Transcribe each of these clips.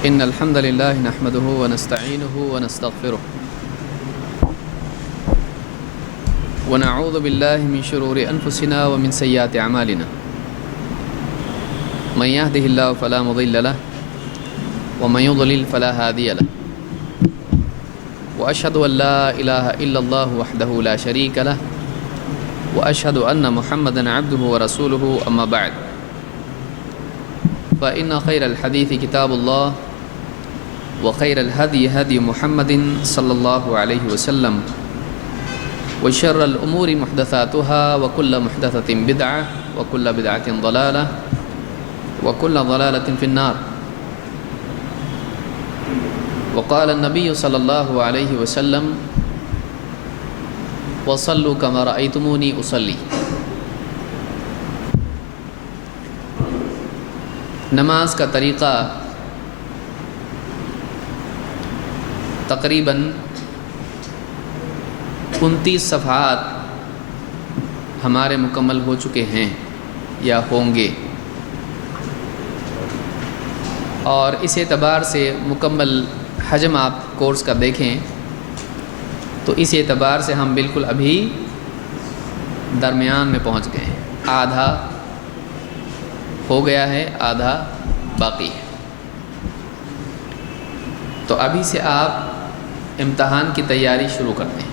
إن الحمد لله نحمده ونستعينه ونستغفره ونعوذ بالله من شرور أنفسنا ومن سيئات أعمالنا من يهده الله فلا مضل له ومن يضلل فلا هادي له وأشهد أن لا إله إلا الله وحده لا شريك له وأشهد أن محمدا عبده ورسوله أما بعد فإن خير الحديث كتاب الله وخير الهدي هدي محمد صلى الله عليه وسلم وشر الأمور محدثاتها وكل محدثة بدعة وكل بدعة ضلالة وكل ضلالة في النار. وقال النبي صلى الله عليه وسلم وصلوا كما رأيتموني أصلي. نماز کا طریقہ تقریباً 29 صفحات ہمارے مکمل ہو چکے ہیں یا ہوں گے، اور اس اعتبار سے مکمل حجم آپ کورس کا دیکھیں تو اس اعتبار سے ہم بالکل ابھی درمیان میں پہنچ گئے ہیں، آدھا ہو گیا ہے، آدھا باقی ہے. تو ابھی سے آپ امتحان کی تیاری شروع کرتے ہیں،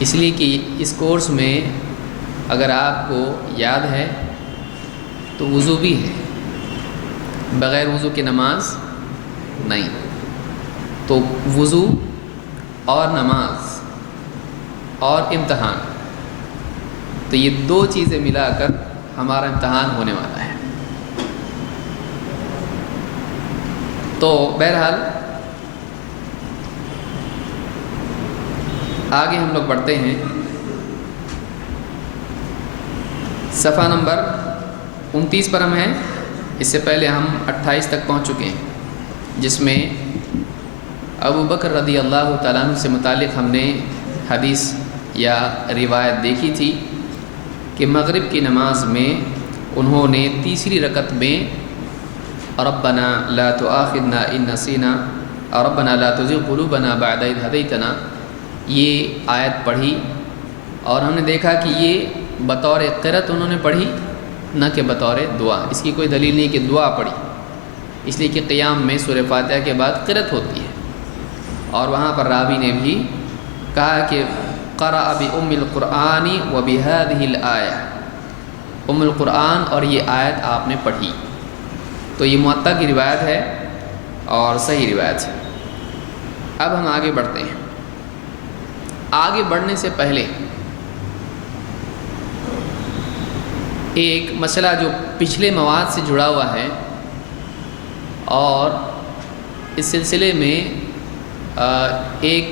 اس لیے کہ اس کورس میں اگر آپ کو یاد ہے تو وضو بھی ہے، بغیر وضو کی نماز نہیں. تو وضو اور نماز اور امتحان، تو یہ دو چیزیں ملا کر ہمارا امتحان ہونے والا ہے. تو بہرحال آگے ہم لوگ بڑھتے ہیں. صفحہ نمبر 29 پر ہم ہیں. اس سے پہلے ہم 28 تک پہنچ چکے ہیں، جس میں ابو بکر رضی اللہ تعالیٰ عنہ سے متعلق ہم نے حدیث یا روایت دیکھی تھی کہ مغرب کی نماز میں انہوں نے تیسری رکعت میں ربنا لا تؤاخذنا ان نسینا ربنا لا تزغ قلوبنا بعد اذ ہدیتنا یہ آیت پڑھی، اور ہم نے دیکھا کہ یہ بطور قرأت انہوں نے پڑھی، نہ کہ بطور دعا. اس کی کوئی دلیل نہیں کہ دعا پڑھی، اس لیے کہ قیام میں سورہ فاتحہ کے بعد قرأت ہوتی ہے، اور وہاں پر راوی نے بھی کہا کہ قرأ بأم القرآن وبهذه الآیہ، ام القرآن اور یہ آیت آپ نے پڑھی. تو یہ معطا کی روایت ہے اور صحیح روایت ہے. اب ہم آگے بڑھتے ہیں. آگے بڑھنے سے پہلے ایک مسئلہ جو پچھلے مواد سے جڑا ہوا ہے، اور اس سلسلے میں ایک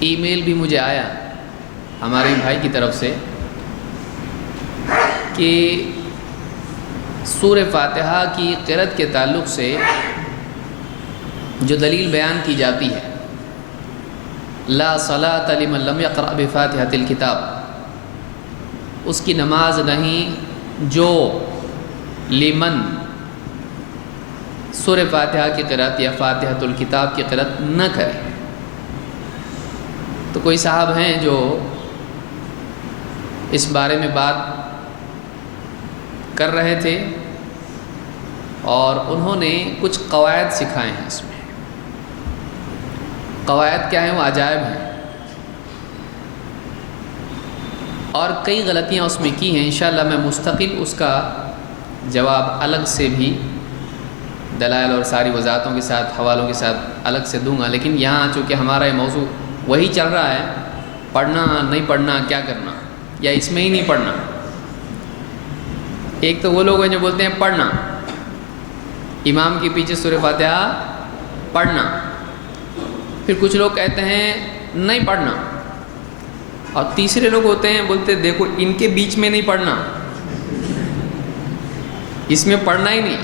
ای میل بھی مجھے آیا ہمارے بھائی کی طرف سے کہ سورہ فاتحہ کی قرأت کے تعلق سے جو دلیل بیان کی جاتی ہے لا صلاۃ لمن لم یقرأ بفاتحۃ الکتاب، اس کی نماز نہیں جو لمن سورہ فاتحہ کی قرأت یا فاتحۃ الکتاب کی قرأت نہ کرے. تو کوئی صاحب ہیں جو اس بارے میں بات کر رہے تھے، اور انہوں نے کچھ قواعد سکھائے ہیں. اس میں قواعد کیا ہیں؟ وہ عجائب ہیں، اور کئی غلطیاں اس میں کی ہیں. انشاءاللہ میں مستقل اس کا جواب الگ سے بھی دلائل اور ساری وضاحتوں کے ساتھ، حوالوں کے ساتھ الگ سے دوں گا. لیکن یہاں چونکہ ہمارا یہ موضوع وہی چل رہا ہے، پڑھنا نہیں پڑھنا، کیا کرنا، یا اس میں ہی نہیں پڑھنا. ایک تو وہ لوگ ہیں جو بولتے ہیں پڑھنا، امام کے پیچھے سورہ فاتحہ پڑھنا. پھر کچھ لوگ کہتے ہیں نہیں پڑھنا، اور تیسرے لوگ ہوتے ہیں بولتے دیکھو ان کے بیچ میں نہیں پڑھنا، اس میں پڑھنا ہی نہیں،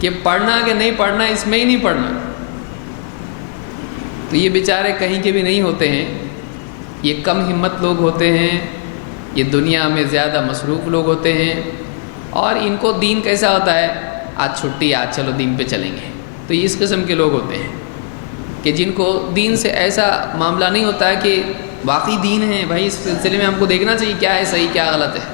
کہ پڑھنا کہ نہیں پڑھنا، اس میں ہی نہیں پڑھنا. تو یہ بیچارے کہیں کے بھی نہیں ہوتے ہیں، یہ کم ہمت لوگ ہوتے ہیں، یہ دنیا میں زیادہ مصروف لوگ ہوتے ہیں، اور ان کو دین کیسا ہوتا ہے آج چھٹی، آج چلو دین پہ چلیں گے. تو یہ اس قسم کے لوگ ہوتے ہیں کہ جن کو دین سے ایسا معاملہ نہیں ہوتا ہے کہ واقعی دین ہے بھائی، اس سلسلے میں ہم کو دیکھنا چاہیے کیا ہے صحیح کیا غلط ہے.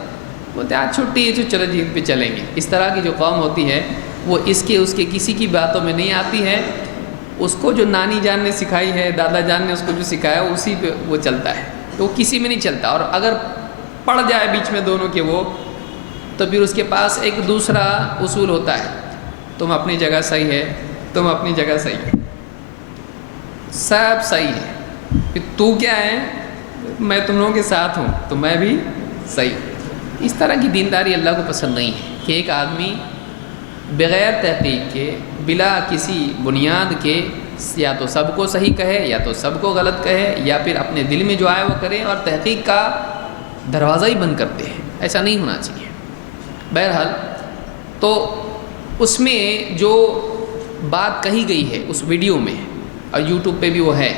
بولتے آج چھٹی ہے تو چلو دین پہ چلیں گے. اس طرح کی جو قوم ہوتی ہے وہ اس کے کسی کی باتوں میں نہیں آتی ہے. اس کو جو نانی جان نے سکھائی ہے، دادا جان نے اس کو جو سکھایا اسی پہ وہ چلتا ہے، تو وہ کسی میں نہیں چلتا. اور اگر پڑ جائے بیچ میں دونوں کے وہ، تو پھر اس کے پاس ایک دوسرا اصول ہوتا ہے، تم اپنی جگہ صحیح ہے، تم اپنی جگہ صحیح ہے، سب صحیح ہے، پھر تو کیا ہے، میں تم لوگوں کے ساتھ ہوں تو میں بھی صحیح ہوں. اس طرح کی دینداری اللہ کو پسند نہیں ہے کہ ایک آدمی بغیر تحقیق کے، بلا کسی بنیاد کے، یا تو سب کو صحیح کہے یا تو سب کو غلط کہے، یا پھر اپنے دل میں جو آئے وہ کرے اور تحقیق کا دروازہ ہی بند کرتے ہیں. ایسا نہیں ہونا چاہیے. بہرحال تو اس میں جو بات کہی گئی ہے اس ویڈیو میں، اور یوٹیوب پہ بھی وہ ہے،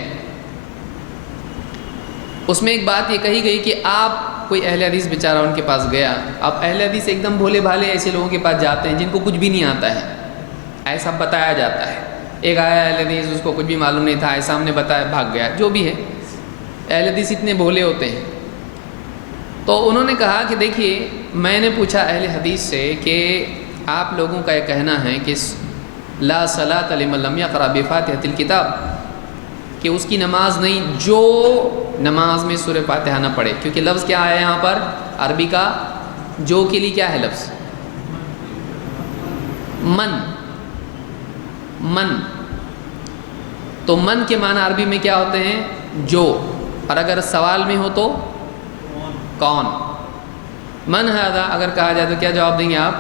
اس میں ایک بات یہ کہی گئی کہ آپ کوئی اہل حدیث بیچارہ ان کے پاس گیا. آپ اہل حدیث ایک دم بھولے بھالے ایسے لوگوں کے پاس جاتے ہیں جن کو کچھ بھی نہیں آتا ہے، ایسا بتایا جاتا ہے. ایک آیا اہل حدیث، اس کو کچھ بھی معلوم نہیں تھا، ایسا ہم نے بتایا، بھاگ گیا. جو بھی ہے، اہل حدیث اتنے بھولے ہوتے ہیں. تو انہوں نے کہا کہ دیکھیے، میں نے پوچھا اہل حدیث سے کہ آپ لوگوں کا یہ کہنا ہے کہ لا صلاۃ لمن لم یقرأ بفاتحۃ الکتاب، کہ اس کی نماز نہیں جو نماز میں سورہ فاتحہ نہ پڑھے. کیونکہ لفظ کیا ہے یہاں پر عربی کا، جو کے لیے کیا ہے لفظ؟ من. تو من کے معنی عربی میں کیا ہوتے ہیں؟ جو. اور اگر سوال میں ہو تو کون. من ھذا اگر کہا جائے تو کیا جواب دیں گے آپ؟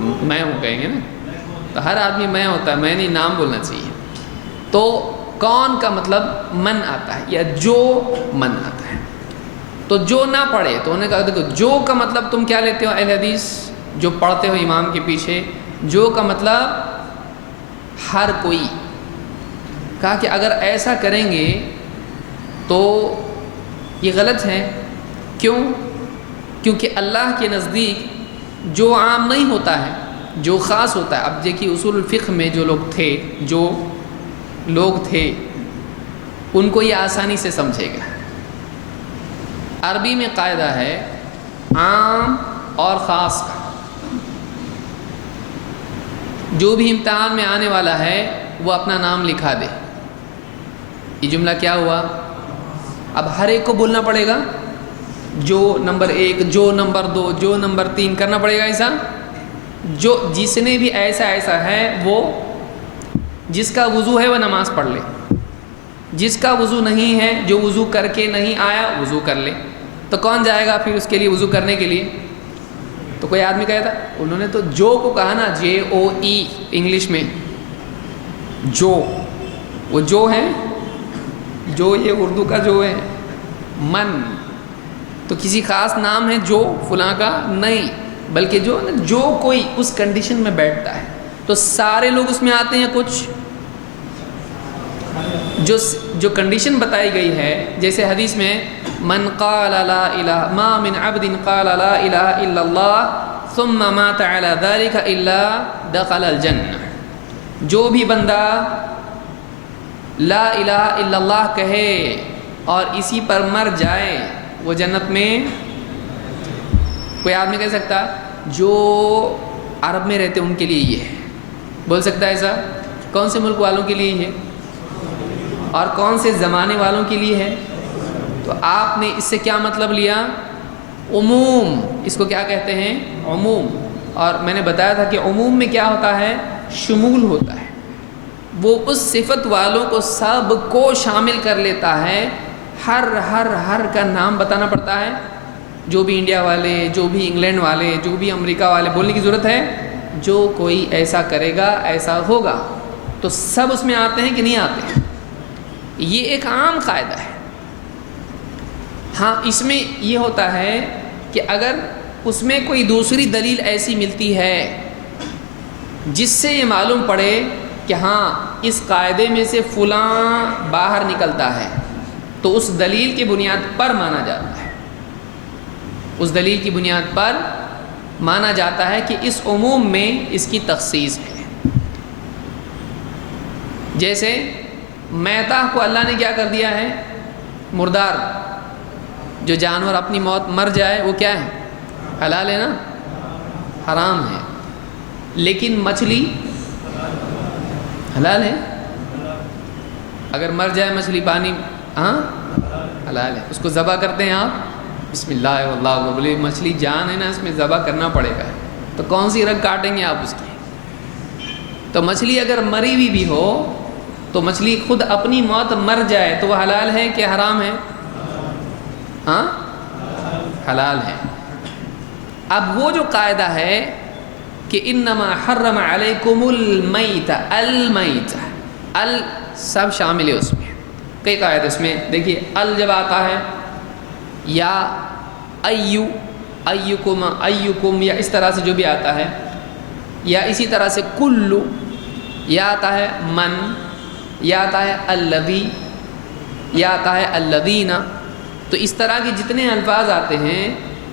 میں ہوں کہیں گے نا. تو ہر آدمی میں ہوتا ہے، میں نہیں، نام بولنا چاہیے. تو کون کا مطلب من آتا ہے، یا جو من آتا ہے. تو جو نہ پڑھے، تو انہوں نے کہا دیکھو، جو کا مطلب تم کیا لیتے ہو اہل حدیث جو پڑھتے ہو امام کے پیچھے؟ جو کا مطلب ہر کوئی. کہا کہ اگر ایسا کریں گے تو یہ غلط ہے. کیوں؟ کیونکہ اللہ کے نزدیک جو عام نہیں ہوتا ہے، جو خاص ہوتا ہے. اب دیکھیے اصول الفقہ میں جو لوگ تھے ان کو یہ آسانی سے سمجھے گا. عربی میں قاعدہ ہے عام اور خاص کا. جو بھی امتحان میں آنے والا ہے وہ اپنا نام لکھا دے. یہ جملہ کیا ہوا؟ اب ہر ایک کو بولنا پڑے گا، جو نمبر 1، جو نمبر 2، جو نمبر 3 کرنا پڑے گا. ایسا جو جس نے بھی ایسا ہے، وہ جس کا وضو ہے وہ نماز پڑھ لے، جس کا وضو نہیں ہے، جو وضو کر کے نہیں آیا وضو کر لے. تو کون جائے گا پھر اس کے لیے وضو کرنے کے لیے؟ تو کوئی آدمی کہا تھا، انہوں نے تو جو کو کہا نا، JOE انگلش میں. جو وہ جو ہے، جو یہ اردو کا جو ہے. من تو کسی خاص نام ہے جو فلاں کا نہیں، بلکہ جو کوئی اس کنڈیشن میں بیٹھتا ہے. تو سارے لوگ اس میں آتے ہیں. کچھ جو کنڈیشن بتائی گئی ہے، جیسے حدیث میں من قال لا الہ ما من عبد قال لا الہ الا اللہ ثم مات على ذلك الا دخل الجنہ. جو بھی بندہ لا الہ الا اللہ کہے اور اسی پر مر جائے وہ جنت میں. کوئی آدمی کہہ سکتا جو عرب میں رہتے ان کے لیے یہ ہے، بول سکتا ہے ایسا؟ کون سے ملک والوں کے لیے یہ، اور کون سے زمانے والوں کے لیے ہے؟ تو آپ نے اس سے کیا مطلب لیا؟ عموم. اس کو کیا کہتے ہیں؟ عموم. اور میں نے بتایا تھا کہ عموم میں کیا ہوتا ہے؟ شمول ہوتا ہے. وہ اس صفت والوں کو سب کو شامل کر لیتا ہے. ہر کا نام بتانا پڑتا ہے. جو بھی انڈیا والے، جو بھی انگلینڈ والے، جو بھی امریکہ والے، بولنے کی ضرورت ہے. جو کوئی ایسا کرے گا ایسا ہوگا. تو سب اس میں آتے ہیں کہ نہیں آتے ہیں؟ یہ ایک عام قاعدہ ہے. ہاں اس میں یہ ہوتا ہے کہ اگر اس میں کوئی دوسری دلیل ایسی ملتی ہے جس سے یہ معلوم پڑے کہ ہاں اس قاعدے میں سے فلاں باہر نکلتا ہے، تو اس دلیل کی بنیاد پر مانا جاتا ہے. اس دلیل کی بنیاد پر مانا جاتا ہے کہ اس عموم میں اس کی تخصیص ہے۔ جیسے میتہ کو اللہ نے کیا کر دیا ہے؟ مردار، جو جانور اپنی موت مر جائے وہ کیا ہے؟ حلال ہے نا، حرام ہے۔ لیکن مچھلی حلال ہے، اگر مر جائے مچھلی پانی، ہاں حلال ہے، اس کو ذبح کرتے ہیں آپ، بسم اللہ واللہ، بولے مچھلی جان ہے نا، اس میں ذبح کرنا پڑے گا، تو کون سی رگ کاٹیں گے آپ اس کی؟ تو مچھلی اگر مری ہوئی بھی ہو تو مچھلی خود اپنی موت مر جائے تو وہ حلال ہے کہ حرام ہے؟ ہاں حلال ہے۔ اب وہ جو قاعدہ ہے کہ انما حرم علیکم المیت، المیت، ال سب شامل ہے اس میں، کئی قاعدے اس میں دیکھیے، ال جب آتا ہے یا ایو، ایکم، ایکم، یا اس طرح سے جو بھی آتا ہے، یا اسی طرح سے کلو، یا آتا ہے من، یا آتا ہے الذی، یا آتا ہے الذین، تو اس طرح کے جتنے الفاظ آتے ہیں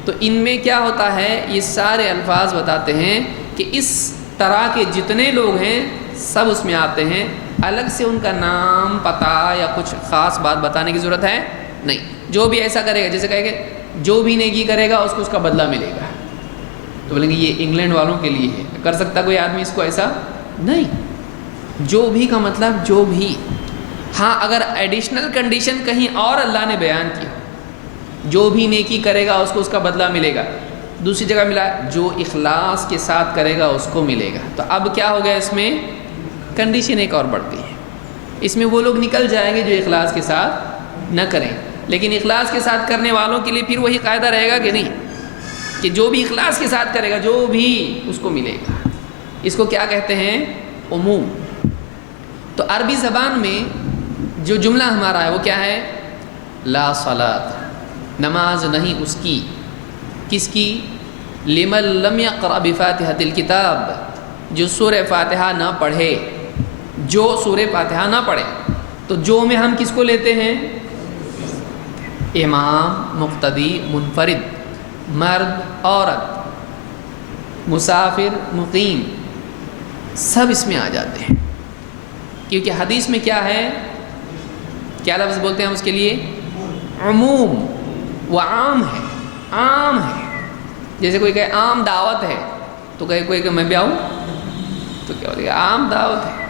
تو ان میں کیا ہوتا ہے، یہ سارے الفاظ بتاتے ہیں کہ اس طرح کے جتنے لوگ ہیں سب اس میں آتے ہیں، الگ سے ان کا نام، پتہ یا کچھ خاص بات بتانے کی ضرورت ہے نہیں۔ جو بھی ایسا کرے گا، جیسے کہے کہ جو بھی نیکی کرے گا اس کو اس کا بدلہ ملے گا، تو بولیں گے یہ انگلینڈ والوں کے لیے ہے، کر سکتا کوئی آدمی اس کو ایسا؟ نہیں۔ جو بھی کا مطلب جو بھی، ہاں اگر ایڈیشنل کنڈیشن کہیں اور اللہ نے بیان کی، جو بھی نیکی کرے گا اس کو اس کا بدلہ ملے گا، دوسری جگہ ملا جو اخلاص کے ساتھ کرے گا اس کو ملے گا، تو اب کیا ہو گیا اس میں کنڈیشن ایک اور بڑھتی ہے، اس میں وہ لوگ نکل جائیں گے جو اخلاص کے ساتھ نہ کریں، لیکن اخلاص کے ساتھ کرنے والوں کے لیے پھر وہی قاعدہ رہے گا کہ نہیں، کہ جو بھی اخلاص کے ساتھ کرے گا جو بھی اس کو ملے گا۔ اس کو کیا کہتے ہیں؟ عموم۔ تو عربی زبان میں جو جملہ ہمارا ہے وہ کیا ہے؟ لا صلاۃ، نماز نہیں اس کی، کس کی؟ لمن لم یقرأ بفاتحۃ الکتاب، جو سورہ فاتحہ نہ پڑھے، جو سورہ فاتحہ نہ پڑھے، تو جو میں ہم کس کو لیتے ہیں؟ امام، مقتدی، منفرد، مرد، عورت، مسافر، مقیم، سب اس میں آ جاتے ہیں، کیونکہ حدیث میں کیا ہے، کیا لفظ بولتے ہیں ہم اس کے لیے؟ عموم، وہ عام ہے، عام ہے۔ جیسے کوئی کہے عام دعوت ہے تو کہے کوئی کہ میں بھی آؤں، تو کیا بولے گا عام دعوت ہے۔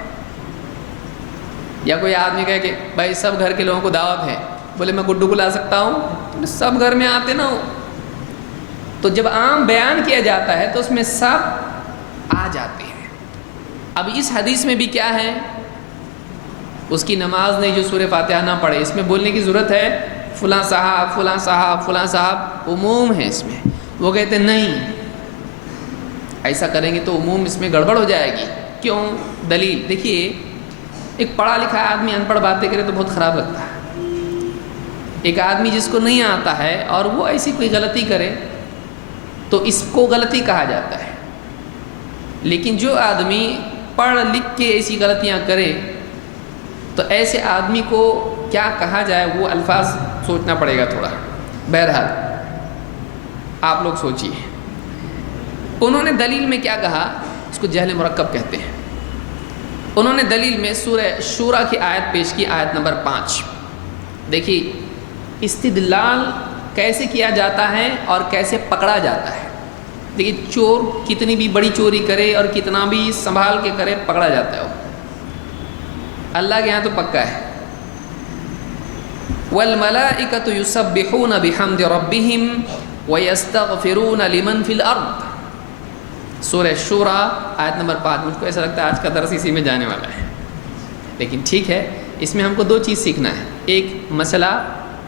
یا کوئی آدمی کہے کہ بھائی سب گھر کے لوگوں کو دعوت ہے، بولے میں گڈو کو لا سکتا ہوں، تو سب گھر میں آتے نہ ہو، تو جب عام بیان کیا جاتا ہے تو اس میں سب آ جاتے ہیں۔ اب اس حدیث میں بھی کیا ہے، اس کی نماز نہیں جو سورہ فاتحہ نہ پڑھے، اس میں بولنے کی ضرورت ہے فلاں صاحب، فلاں صاحب، فلاں صاحب، عموم ہے اس میں۔ وہ کہتے ہیں نہیں، ایسا کریں گے تو عموم اس میں گڑبڑ ہو جائے گی۔ کیوں؟ دلیل دیکھیے، ایک پڑھا لکھا آدمی ان پڑھ باتیں کرے تو بہت خراب لگتا ہے، ایک آدمی جس کو نہیں آتا ہے اور وہ ایسی کوئی غلطی کرے تو اس کو غلطی کہا جاتا ہے، لیکن جو آدمی پڑھ لکھ کے ایسی غلطیاں کرے تو ایسے آدمی کو کیا کہا جائے، وہ الفاظ سوچنا پڑے گا تھوڑا۔ بہرحال آپ لوگ سوچیے، انہوں نے دلیل میں کیا کہا، اس کو جہل مرکب کہتے ہیں۔ انہوں نے دلیل میں سورہ شورا کی آیت پیش کی، آیت نمبر 5۔ دیکھیے استدلال کیسے کیا جاتا ہے اور کیسے پکڑا جاتا ہے۔ دیکھیے چور کتنی بھی بڑی چوری کرے اور کتنا بھی سنبھال کے کرے، پکڑا جاتا ہے وہ، اللہ کے یہاں تو پکا ہے۔ وَالْمَلَائِكَةُ يُسَبِّحُونَ بِحَمْدِ رَبِّهِمْ وَيَسْتَغْفِرُونَ لِمَنْ فِي الْأَرْضِ، سورہ شورا آیت نمبر 5۔ مجھ کو ایسا لگتا ہے آج کا درس اسی میں جانے والا ہے، لیکن ٹھیک ہے، اس میں ہم کو دو چیز سیکھنا ہے، ایک مسئلہ،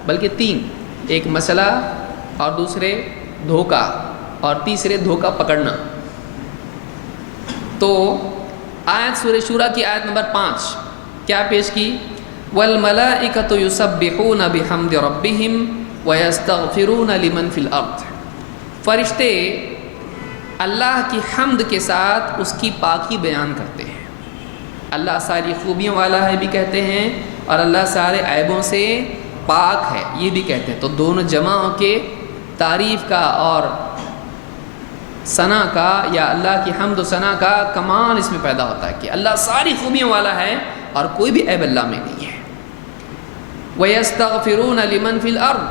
بلکہ تین، ایک مسئلہ اور دوسرے دھوکہ اور تیسرے دھوکہ پکڑنا۔ تو آیت سورہ شورا کی آیت نمبر 5 کیا پیش کی؟ وَالْمَلَائِكَةُ يُسَبِّحُونَ بِحَمْدِ رَبِّهِمْ وَيَسْتَغْفِرُونَ لِمَنْ فِي الْأَرْضِ، فرشتے اللہ کی حمد کے ساتھ اس کی پاکی بیان کرتے ہیں۔ اللہ ساری خوبیوں والا ہے بھی کہتے ہیں، اور اللہ سارے عیبوں سے پاک ہے یہ بھی کہتے ہیں، تو دونوں جمع ہو کے تعریف کا اور ثنا کا یا اللہ کی حمد و ثنا کا کمال اس میں پیدا ہوتا ہے کہ اللہ ساری خوبیوں والا ہے اور کوئی بھی عیب اللہ میں نہیں ہے۔ وَيَسْتَغْفِرُونَ لِمَنْ فِي الْأَرْضِ،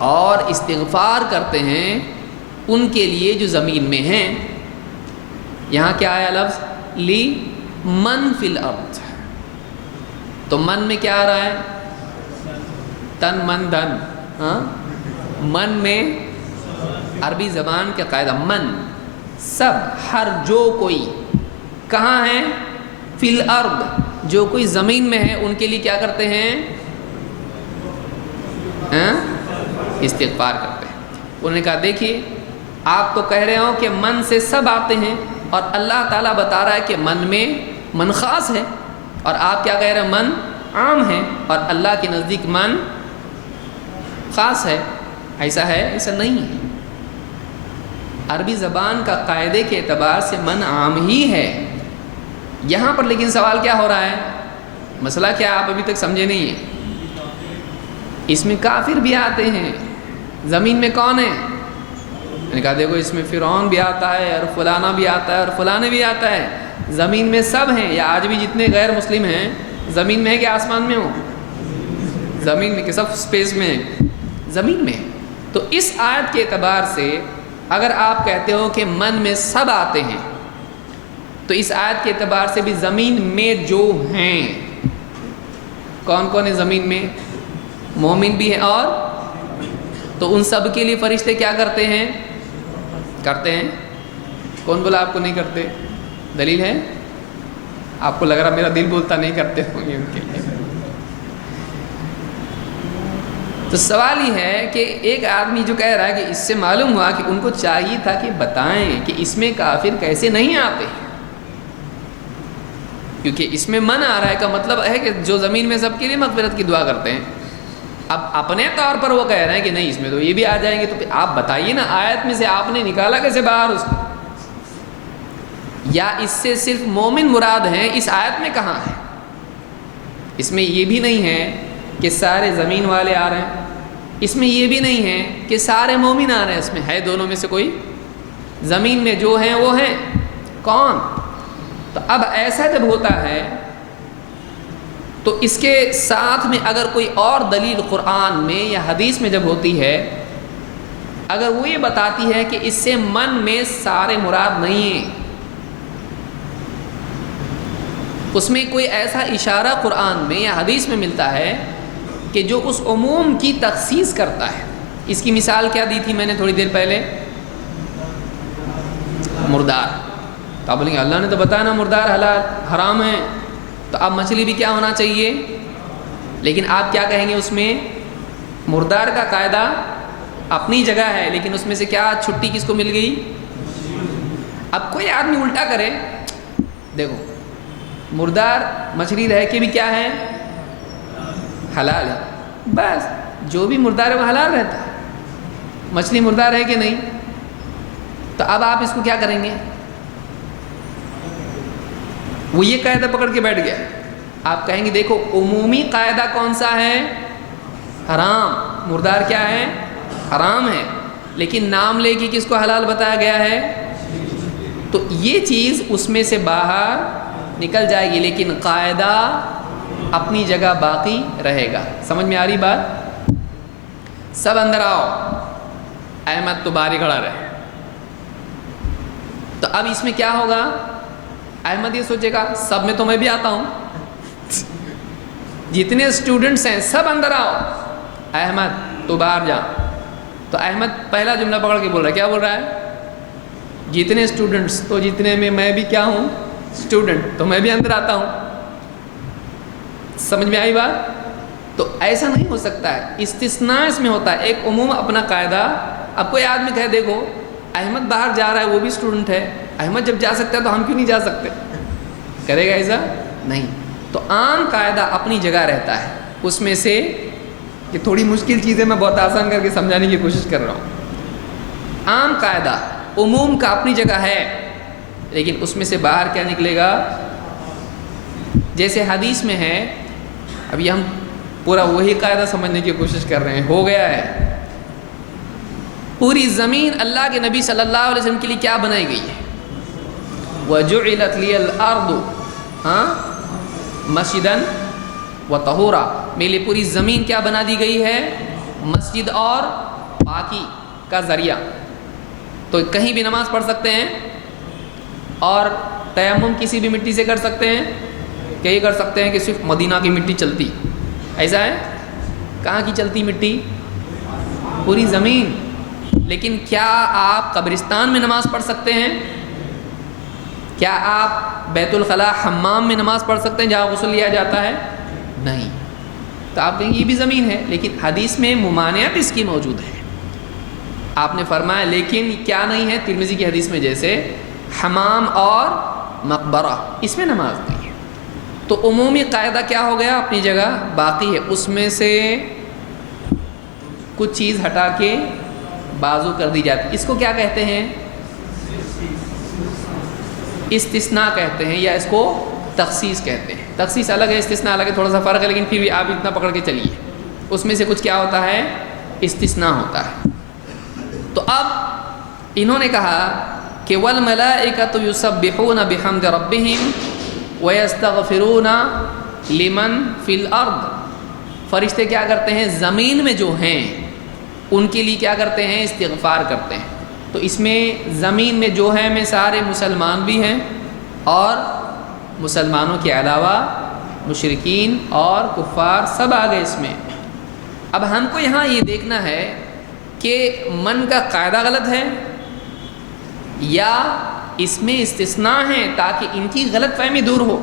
اور استغفار کرتے ہیں ان کے لیے جو زمین میں ہیں۔ یہاں کیا آیا لفظ لی من فی الارض، تو من میں کیا آ رہا ہے؟ تن من دھن، ہاں من میں عربی زبان کا قاعدہ من سب، ہر جو کوئی، کہاں ہے؟ فی الارض، جو کوئی زمین میں ہے ان کے لیے کیا کرتے ہیں؟ استغفار کرتے ہیں۔ انہوں نے کہا دیکھیے آپ تو کہہ رہے ہو کہ من سے سب آتے ہیں، اور اللہ تعالیٰ بتا رہا ہے کہ من میں من خاص ہے، اور آپ کیا کہہ رہے ہیں؟ من عام ہے، اور اللہ کے نزدیک من خاص ہے۔ ایسا ہے؟ ایسا نہیں ہے۔ عربی زبان کا قاعدے کے اعتبار سے من عام ہی ہے۔ یہاں پر لیکن سوال کیا ہو رہا ہے؟ مسئلہ کیا آپ ابھی تک سمجھے نہیں ہیں؟ اس میں کافر بھی آتے ہیں۔ زمین میں کون ہے؟ میں نے کہا دیکھو اس میں فرعون بھی آتا ہے، اور فلانا بھی آتا ہے، اور فلانے بھی آتا ہے۔ زمین میں سب ہیں، یا آج بھی جتنے غیر مسلم ہیں زمین میں ہے کہ آسمان میں ہو؟ زمین میں، کہ سب اسپیس میں ہے؟ زمین میں۔ تو اس آیت کے اعتبار سے اگر آپ کہتے ہو کہ من میں سب آتے ہیں، تو اس آیت کے اعتبار سے بھی زمین میں جو ہیں، کون کون ہے زمین میں؟ مومن بھی ہیں، اور تو ان سب کے لیے فرشتے کیا کرتے ہیں؟ کرتے ہیں۔ کون بولا آپ کو نہیں کرتے؟ دلیل ہے؟ آپ کو لگ رہا میرا دل بولتا نہیں کرتے ہوں گے ان کے لیے۔ تو سوال یہ ہے کہ ایک آدمی جو کہہ رہا ہے کہ اس سے معلوم ہوا کہ ان کو چاہیے تھا کہ بتائیں کہ اس میں کافر کیسے نہیں آتے، کیونکہ اس میں من آ رہا ہے کا مطلب ہے کہ جو زمین میں سب کے لیے مغفرت کی دعا کرتے ہیں۔ اب اپنے طور پر وہ کہہ رہے ہیں کہ نہیں اس میں تو یہ بھی آ جائیں گے، تو پھر آپ بتائیے نا آیت میں سے آپ نے نکالا کیسے باہر اس کو؟ یا اس سے صرف مومن مراد ہیں؟ اس آیت میں کہاں ہے؟ اس میں یہ بھی نہیں ہے کہ سارے زمین والے آ رہے ہیں، اس میں یہ بھی نہیں ہے کہ سارے مومن آ رہے ہیں، اس میں ہے دونوں میں سے کوئی۔ زمین میں جو ہیں وہ ہیں کون؟ تو اب ایسا جب ہوتا ہے تو اس کے ساتھ میں اگر کوئی اور دلیل قرآن میں یا حدیث میں جب ہوتی ہے، اگر وہ یہ بتاتی ہے کہ اس سے من میں سارے مراد نہیں ہیں، اس میں کوئی ایسا اشارہ قرآن میں یا حدیث میں ملتا ہے کہ جو اس عموم کی تخصیص کرتا ہے۔ اس کی مثال کیا دی تھی میں نے تھوڑی دیر پہلے؟ مردار۔ تو آپ بولیں گے اللہ نے تو بتایا نا مردار حلال حرام ہے، تو اب مچھلی بھی کیا ہونا چاہیے؟ لیکن آپ کیا کہیں گے اس میں؟ مردار کا قاعدہ اپنی جگہ ہے، لیکن اس میں سے کیا چھٹی کس کو مل گئی؟ اب کوئی آدمی الٹا کرے، دیکھو مردار مچھلی رہ کے بھی کیا ہے؟ حلال ہے، بس جو بھی مردار ہے وہ حلال رہتا ہے۔ مچھلی مردار ہے کہ نہیں؟ تو اب آپ اس کو کیا کریں گے؟ وہ یہ قاعدہ پکڑ کے بیٹھ گیا، آپ کہیں گے دیکھو عمومی قاعدہ کون سا ہے؟ حرام۔ مردار کیا ہے؟ حرام ہے، لیکن نام لے کے کس کو حلال بتایا گیا ہے؟ تو یہ چیز اس میں سے باہر نکل جائے گی، لیکن قاعدہ اپنی جگہ باقی رہے گا۔ سمجھ میں آ رہی بات؟ سب اندر آؤ، احمد تو باہر ہی کھڑا رہے۔ تو اب اس میں کیا ہوگا؟ احمد یہ سوچے گا سب میں تو میں بھی آتا ہوں، جتنے اسٹوڈنٹس ہیں سب اندر آؤ، احمد تو باہر جا۔ تو احمد پہلا جملہ پکڑ کے بول رہا ہے، کیا بول رہا ہے؟ جتنے اسٹوڈنٹس، تو جتنے میں بھی کیا ہوں؟ اسٹوڈنٹ، تو میں بھی اندر آتا ہوں۔ سمجھ میں آئی بات؟ تو ایسا نہیں ہو سکتا ہے، استثناء اس میں ہوتا ہے، ایک عموم اپنا قاعدہ۔ اب کوئی آدمی کہے دیکھو احمد باہر جا رہا ہے، وہ بھی اسٹوڈنٹ ہے، احمد جب جا سکتا ہے تو ہم کیوں نہیں جا سکتے؟ کرے گا ایسا؟ نہیں۔ تو عام قاعدہ اپنی جگہ رہتا ہے، اس میں سے یہ تھوڑی مشکل چیزیں میں بہت آسان کر کے سمجھانے کی کوشش کر رہا ہوں۔ عام قاعدہ عموم کا اپنی جگہ ہے، لیکن اس میں سے باہر کیا نکلے گا؟ جیسے حدیث میں ہے، ابھی ہم پورا وہی قاعدہ سمجھنے کی کوشش کر رہے ہیں، ہو گیا ہے پوری زمین اللہ کے نبی صلی اللہ علیہ وسلم کے لیے کیا بنائی گئی ہے؟ وَجُعِلَتْ لِيَ الْأَرْضُ مَسْجِدًا وَطَهُورًا، میرے لیے پوری زمین کیا بنا دی گئی ہے؟ مسجد اور پاکی کا ذریعہ۔ تو کہیں بھی نماز پڑھ سکتے ہیں اور تیمم کسی بھی مٹی سے کر سکتے ہیں کہ یہ کر سکتے ہیں کہ صرف مدینہ کی مٹی چلتی، ایسا ہے؟ کہاں کی چلتی مٹی؟ پوری زمین۔ لیکن کیا آپ قبرستان میں نماز پڑھ سکتے ہیں؟ کیا آپ بیت الخلاء حمام میں نماز پڑھ سکتے ہیں جہاں غسل لیا جاتا ہے؟ نہیں۔ تو آپ کہیں یہ بھی زمین ہے، لیکن حدیث میں ممانعت اس کی موجود ہے۔ آپ نے فرمایا لیکن کیا نہیں ہے؟ ترمذی کی حدیث میں جیسے حمام اور مقبرہ، اس میں نماز نہیں ہے۔ تو عمومی قاعدہ کیا ہو گیا؟ اپنی جگہ باقی ہے، اس میں سے کچھ چیز ہٹا کے بازو کر دی جاتی، اس کو کیا کہتے ہیں؟ استثناء کہتے ہیں، یا اس کو تخصیص کہتے ہیں۔ تخصیص الگ ہے، استثناء الگ ہے، تھوڑا سا فرق ہے، لیکن پھر بھی آپ اتنا پکڑ کے چلیے، اس میں سے کچھ کیا ہوتا ہے؟ استثناء ہوتا ہے۔ تو اب انہوں نے کہا کہ وَالْمَلَائِكَةُ يُسَبِّحُونَ بِحَمْدِ رَبِّهِمْ وَيَسْتَغْفِرُونَ لِمَنْ فِي الْأَرْضِ، فرشتے کیا کرتے ہیں؟ زمین میں جو ہیں ان کے لیے کیا کرتے ہیں؟ استغفار کرتے ہیں۔ تو اس میں زمین میں جو ہے میں سارے مسلمان بھی ہیں اور مسلمانوں کے علاوہ مشرکین اور کفار سب آ گئے اس میں۔ اب ہم کو یہاں یہ دیکھنا ہے کہ من کا قاعدہ غلط ہے یا اس میں استثناء ہیں تاکہ ان کی غلط فہمی دور ہو۔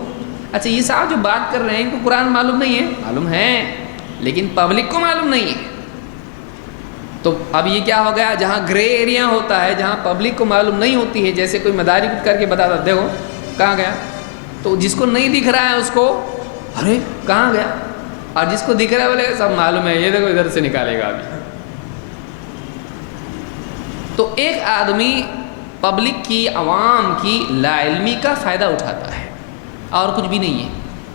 اچھا یہ صاحب جو بات کر رہے ہیں ان کو قرآن معلوم نہیں ہے؟ معلوم ہے، لیکن پبلک کو معلوم نہیں ہے۔ تو اب یہ کیا ہو گیا؟ جہاں گرے ایریا ہوتا ہے، جہاں پبلک کو معلوم نہیں ہوتی ہے، جیسے کوئی مدارک کر کے بتا دیکھو کہاں گیا، تو جس کو نہیں دکھ رہا ہے اس کو ارے کہاں گیا، اور جس کو دکھ رہا ہے بولے سب معلوم ہے، یہ دیکھو ادھر سے نکالے گا ابھی۔ تو ایک آدمی پبلک کی، عوام کی لا علمی کا فائدہ اٹھاتا ہے اور کچھ بھی نہیں ہے،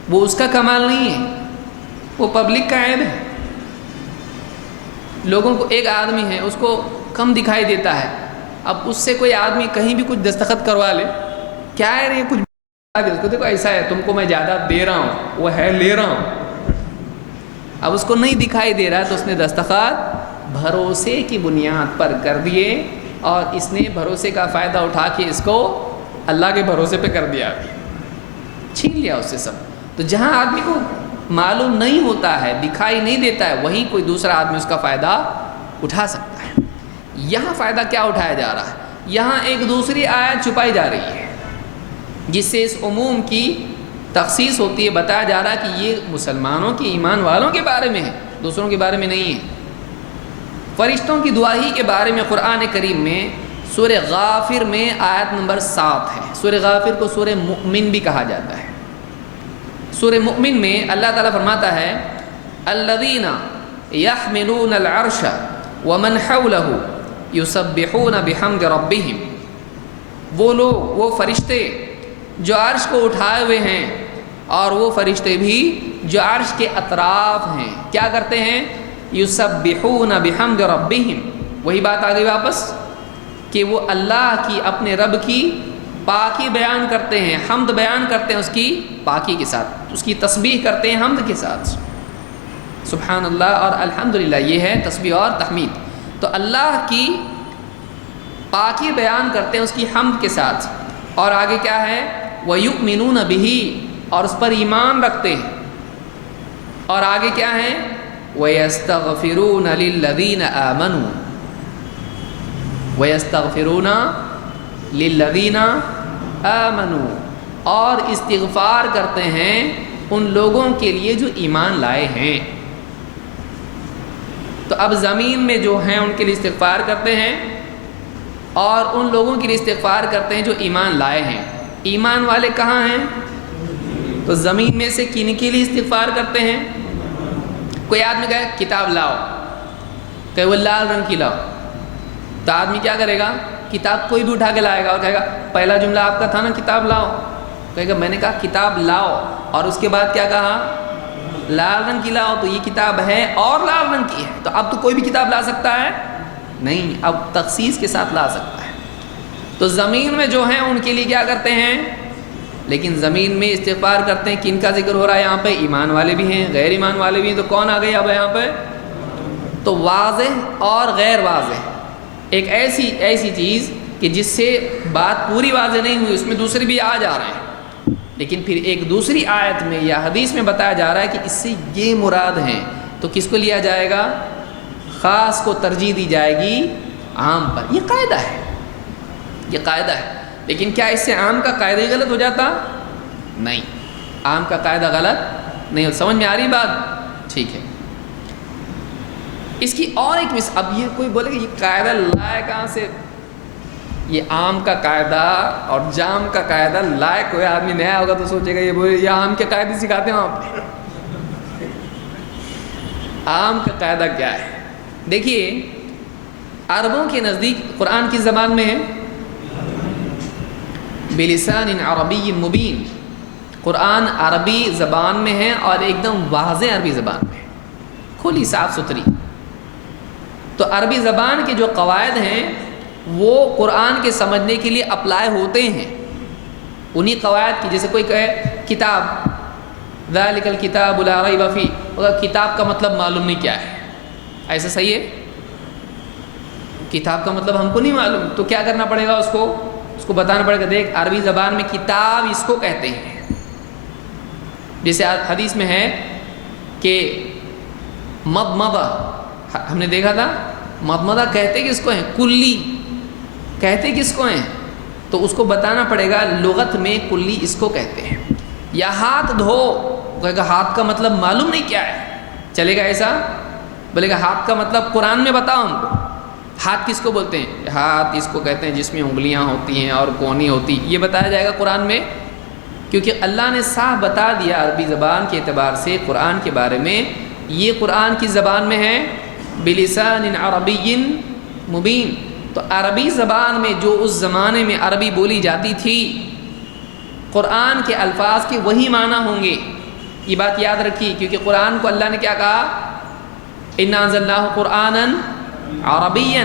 وہ اس کا کمال نہیں ہے، وہ پبلک کا عیب ہے۔ لوگوں کو ایک آدمی ہے اس کو کم دکھائی دیتا ہے، اب اس سے کوئی آدمی کہیں بھی کچھ دستخط کروا لے، کیا ہے یہ کچھ اس کو دیکھو ایسا ہے، تم کو میں زیادہ دے رہا ہوں، وہ ہے لے رہا ہوں، اب اس کو نہیں دکھائی دے رہا ہے تو اس نے دستخط بھروسے کی بنیاد پر کر دیے اور اس نے بھروسے کا فائدہ اٹھا کے اس کو اللہ کے بھروسے پہ کر دیا، چھین لیا اس سے سب۔ تو جہاں آدمی کو معلوم نہیں ہوتا ہے، دکھائی نہیں دیتا ہے، وہیں کوئی دوسرا آدمی اس کا فائدہ اٹھا سکتا ہے۔ یہاں فائدہ کیا اٹھایا جا رہا ہے؟ یہاں ایک دوسری آیت چھپائی جا رہی ہے جس سے اس عموم کی تخصیص ہوتی ہے، بتایا جا رہا ہے کہ یہ مسلمانوں کے، ایمان والوں کے بارے میں ہے، دوسروں کے بارے میں نہیں ہے۔ فرشتوں کی دعائی کے بارے میں قرآن کریم میں سورہ غافر میں آیت نمبر 7 ہے۔ سورہ غافر کو سورہ مؤمن بھی کہا جاتا ہے۔ سورہ مؤمن میں اللہ تعالیٰ فرماتا ہے الذین یحملون العرش ومن حولہ یسبحون بحمد ربہم، وہ لوگ، وہ فرشتے جو عرش کو اٹھائے ہوئے ہیں اور وہ فرشتے بھی جو عرش کے اطراف ہیں، کیا کرتے ہیں؟ یسبحون بحمد ربہم۔ وہی بات آ گئی واپس کہ وہ اللہ کی، اپنے رب کی پاکی بیان کرتے ہیں، حمد بیان کرتے ہیں اس کی پاکی کے ساتھ، اس کی تسبیح کرتے ہیں حمد کے ساتھ، سبحان اللہ اور الحمدللہ، یہ ہے تسبیح اور تحمید۔ تو اللہ کی پاکی بیان کرتے ہیں اس کی حمد کے ساتھ، اور آگے کیا ہے؟ وَيُؤْمِنُونَ بِهِ، اور اس پر ایمان رکھتے ہیں، اور آگے کیا ہے؟ وَيَسْتَغْفِرُونَ لِلَّذِينَ آمَنُوا، وَيَسْتَغْفِرُونَ لِلَّذِينَ آمَنُوا، اور استغفار کرتے ہیں ان لوگوں کے لیے جو ایمان لائے ہیں۔ تو اب زمین میں جو ہیں ان کے لیے استغفار کرتے ہیں اور ان لوگوں کے لیے استغفار کرتے ہیں جو ایمان لائے ہیں۔ ایمان والے کہاں ہیں؟ تو زمین میں سے کن کے لیے استغفار کرتے ہیں؟ کوئی آدمی کہے کتاب لاؤ، کہ وہ لال رنگ کی لاؤ، تو آدمی کیا کرے گا؟ کتاب کوئی بھی اٹھا کے لائے گا اور کہے گا پہلا جملہ آپ کا تھا نا کتاب لاؤ، کہے گا میں نے کہا کتاب لاؤ، اور اس کے بعد کیا کہا؟ لال رنگ کی لاؤ، تو یہ کتاب ہے اور لال رنگ کی ہے، تو اب تو کوئی بھی کتاب لا سکتا ہے؟ نہیں، اب تخصیص کے ساتھ لا سکتا ہے۔ تو زمین میں جو ہیں ان کے لیے کیا کرتے ہیں؟ لیکن زمین میں استغفار کرتے ہیں، کن کا ذکر ہو رہا ہے یہاں پہ؟ ایمان والے بھی ہیں، غیر ایمان والے بھی ہیں، تو کون آ گئی اب یہاں پہ؟ تو واضح اور غیر واضح، ایک ایسی چیز کہ جس سے بات پوری واضح نہیں ہوئی، اس میں دوسرے بھی آ جا رہے ہیں، لیکن پھر ایک دوسری آیت میں یا حدیث میں بتایا جا رہا ہے کہ اس سے یہ مراد ہیں، تو کس کو لیا جائے گا؟ خاص کو ترجیح دی جائے گی عام پر۔ یہ قاعدہ ہے، یہ قاعدہ ہے، لیکن کیا اس سے عام کا قاعدہ ہی غلط ہو جاتا؟ نہیں، عام کا قاعدہ غلط نہیں ہوتا۔ سمجھ میں آ رہی بات؟ ٹھیک ہے۔ اس کی اور ایک اب یہ کوئی بولے کہ یہ قاعدہ لائے کہاں سے؟ یہ عام کا قاعدہ اور جام کا قاعدہ لائے، کوئی آدمی نیا ہوگا تو سوچے گا یہ بولے یہ عام کے قاعدے سکھاتے ہیں آپ۔ عام کا قاعدہ کیا ہے؟ دیکھیے، عربوں کے نزدیک قرآن کی زبان میں ہے بلسان عربی مبین، قرآن عربی زبان میں ہے اور ایک دم واضح عربی زبان میں ہے، کھلی صاف ستھری۔ تو عربی زبان کے جو قواعد ہیں وہ قرآن کے سمجھنے کے لیے اپلائی ہوتے ہیں، انہی قواعد کی۔ جیسے کوئی کہے کتاب، ذالک الکتاب لا ریب فیہ، اگر کتاب کا مطلب معلوم نہیں کیا ہے، ایسا صحیح ہے؟ کتاب کا مطلب ہم کو نہیں معلوم، تو کیا کرنا پڑے گا؟ اس کو بتانا پڑے گا، دیکھ عربی زبان میں کتاب اس کو کہتے ہیں۔ جیسے حدیث میں ہے کہ مضمضہ، ہم نے دیکھا تھا مضمضہ کہتے کس کو ہیں؟ کلی کہتے کس کو ہیں؟ تو اس کو بتانا پڑے گا لغت میں کلی اس کو کہتے ہیں۔ یا ہاتھ دھو، کہے گا ہاتھ کا مطلب معلوم نہیں کیا ہے، چلے گا ایسا؟ بولے گا ہاتھ کا مطلب قرآن میں بتاؤ ہم کو۔ ہاتھ کس کو بولتے ہیں؟ ہاتھ اس کو کہتے ہیں جس میں انگلیاں ہوتی ہیں اور کونی ہوتی، یہ بتایا جائے گا قرآن میں، کیونکہ اللہ نے صاف بتا دیا عربی زبان کے اعتبار سے قرآن کے بارے میں، یہ قرآن کی زبان میں ہے بلسان عربی مبین۔ تو عربی زبان میں جو اس زمانے میں عربی بولی جاتی تھی، قرآن کے الفاظ کے وہی معنی ہوں گے، یہ بات یاد رکھیے، کیونکہ قرآن کو اللہ نے کیا کہا؟ انا انزلناہ قرآنا عربیا،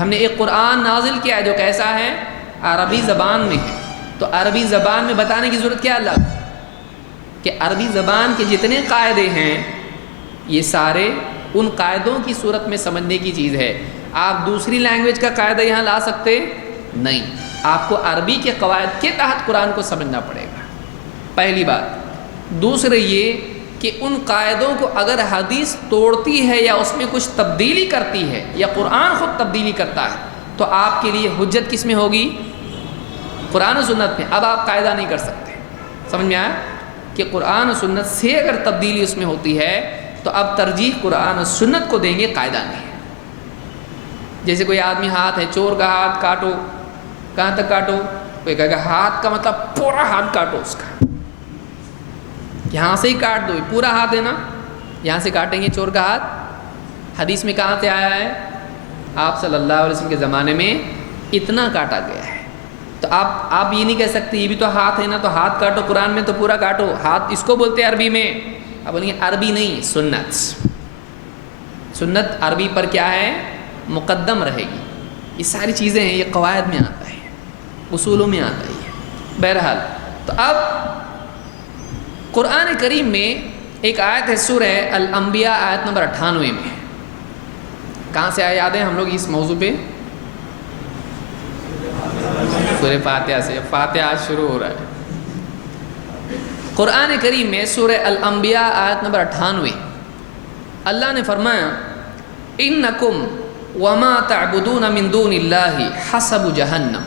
ہم نے ایک قرآن نازل کیا ہے جو کیسا ہے؟ عربی زبان میں ہے۔ تو عربی زبان میں بتانے کی ضرورت کیا اللہ کہ عربی زبان کے جتنے قاعدے ہیں یہ سارے ان قاعدوں کی صورت میں سمجھنے کی چیز ہے۔ آپ دوسری لینگویج کا قاعدہ یہاں لا سکتے نہیں، آپ کو عربی کے قواعد کے تحت قرآن کو سمجھنا پڑے گا، پہلی بات۔ دوسرے یہ کہ ان قاعدوں کو اگر حدیث توڑتی ہے یا اس میں کچھ تبدیلی کرتی ہے یا قرآن خود تبدیلی کرتا ہے تو آپ کے لیے حجت کس میں ہوگی؟ قرآن و سنت میں۔ اب آپ قاعدہ نہیں کر سکتے، سمجھ میں آیا کہ قرآن و سنت سے اگر تبدیلی اس میں ہوتی ہے تو اب ترجیح قرآن و سنت کو دیں گے، قاعدہ نہیں۔ جیسے کوئی آدمی ہاتھ ہے، چور کا ہاتھ کاٹو، کہاں تک کاٹو؟ کوئی کہے گا ہاتھ کا مطلب پورا ہاتھ کاٹو، اس کا یہاں سے ہی کاٹ دو، پورا ہاتھ ہے نا، یہاں سے کاٹیں گے چور کا ہاتھ۔ حدیث میں کہاں سے آیا ہے؟ آپ صلی اللہ علیہ وسلم کے زمانے میں اتنا کاٹا گیا ہے، تو آپ یہ نہیں کہہ سکتے یہ بھی تو ہاتھ ہے نا تو ہاتھ کاٹو، قرآن میں تو پورا کاٹو۔ ہاتھ اس کو بولتے ہیں عربی میں، اب بولیں گے عربی نہیں، سنت۔ سنت عربی پر کیا ہے؟ مقدم رہے گی۔ یہ ساری چیزیں ہیں، یہ قواعد میں آتا ہے، اصولوں میں آتا ہے۔ بہرحال تو اب قرآن کریم میں ایک آیت ہے سورہ الانبیاء آیت نمبر 98 میں، کہاں سے آیا یاد ہے ہم لوگ اس موضوع پہ؟ سورہ فاتحہ سے، فاتحہ آج شروع ہو رہا ہے۔ قرآن کریم میں سورہ الانبیاء آیت نمبر 98 اللہ نے فرمایا انکم وما تعبدون من دون اللہ حسب جہنم،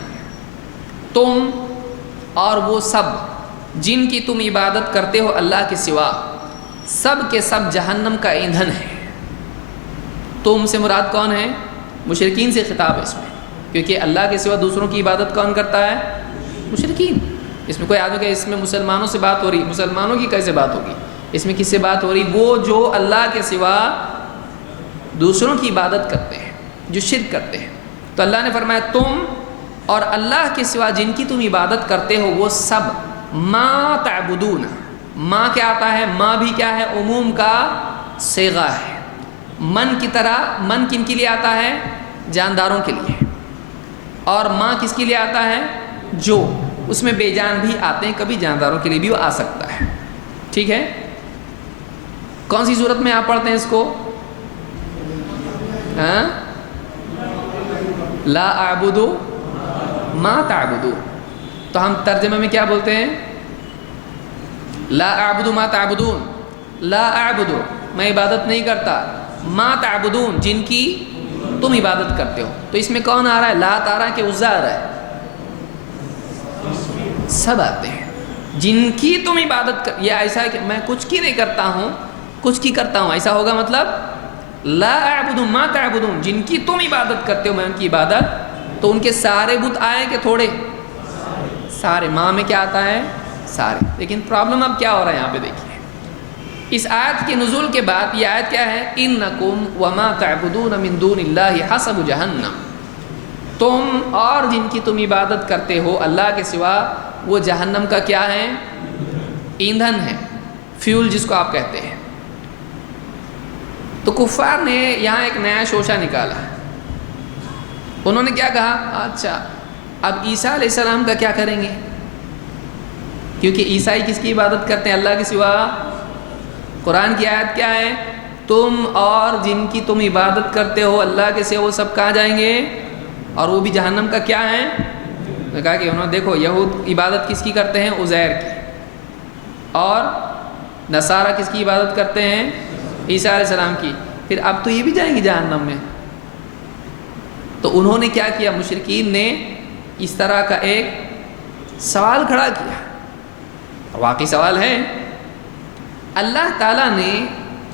تم اور وہ سب جن کی تم عبادت کرتے ہو اللہ کے سوا، سب کے سب جہنم کا ایندھن ہے۔ تم سے مراد کون ہے؟ مشرکین سے خطاب ہے اس میں، کیونکہ اللہ کے سوا دوسروں کی عبادت کون کرتا ہے؟ مشرکین۔ اس میں کوئی آدمی کہ اس میں مسلمانوں سے بات ہو رہی، مسلمانوں کی کیسے بات ہوگی؟ اس میں کس سے بات ہو رہی؟ وہ جو اللہ کے سوا دوسروں کی عبادت کرتے ہیں، جو شرک کرتے ہیں۔ تو اللہ نے فرمایا تم اور اللہ کے سوا جن کی تم عبادت کرتے ہو وہ سب، ما تعبدون، ما کیا آتا ہے؟ ما بھی کیا ہے؟ عموم کا صیغہ ہے۔ من کی طرح، من کن کے لیے آتا ہے؟ جانداروں کے لیے، اور ما کس کے لیے آتا ہے؟ جو، اس میں بے جان بھی آتے ہیں، کبھی جانداروں کے لیے بھی وہ آ سکتا ہے، ٹھیک ہے؟ کون سی صورت میں آپ پڑھتے ہیں اس کو؟ ہاں؟ لا اعبد ما تعبدون، تو ہم ترجمے میں کیا بولتے ہیں؟ لا اعبد ما تعبدون، لا اعبد میں عبادت نہیں کرتا، ما تعبدون جن کی تم عبادت کرتے ہو. تو اس میں کون آ رہا ہے؟ لات آ رہا ہے کہ عزا آ رہا ہے؟ سب آتے ہیں. جن کی تم عبادت کر، یہ ایسا ہے کہ میں کچھ کی نہیں کرتا ہوں، کچھ کی کرتا ہوں، ایسا ہوگا مطلب لا اعبد ما تعبدون جن کی تم عبادت کرتے ہو میں ان کی عبادت. تو ان کے سارے بت آئے کہ تھوڑے؟ سارے. ماں میں کیا آتا ہے؟ سارے. لیکن پرابلم اب کیا ہو رہا ہے یہاں پہ دیکھیے، اس آیت کے نزول کے بعد یہ آیت کیا ہے؟ انکم وما تعبدون من دون اللہ حسب جہنم، تم اور جن کی تم عبادت کرتے ہو اللہ کے سوا وہ جہنم کا کیا ہے؟ ایندھن ہے، فیول جس کو آپ کہتے ہیں. تو کفار نے یہاں ایک نیا شوشہ نکالا. انہوں نے کیا کہا؟ اچھا اب عیسیٰ علیہ السلام کا کیا کریں گے؟ کیونکہ عیسائی کس کی عبادت کرتے ہیں اللہ کے سوا؟ قرآن کی آیت کیا ہے؟ تم اور جن کی تم عبادت کرتے ہو اللہ کے سوا وہ سب کہاں جائیں گے؟ اور وہ بھی جہنم کا کیا ہے؟ نے کہا کہ انہوں نے دیکھو یہود عبادت کس کی کرتے ہیں؟ عزیر کی. اور نصارہ کس کی عبادت کرتے ہیں؟ عیسیٰ علیہ السلام کی. پھر اب تو یہ بھی جائیں گے جہنم میں. تو انہوں نے کیا کیا؟ مشرکین نے اس طرح کا ایک سوال کھڑا کیا، واقعی سوال ہے. اللہ تعالیٰ نے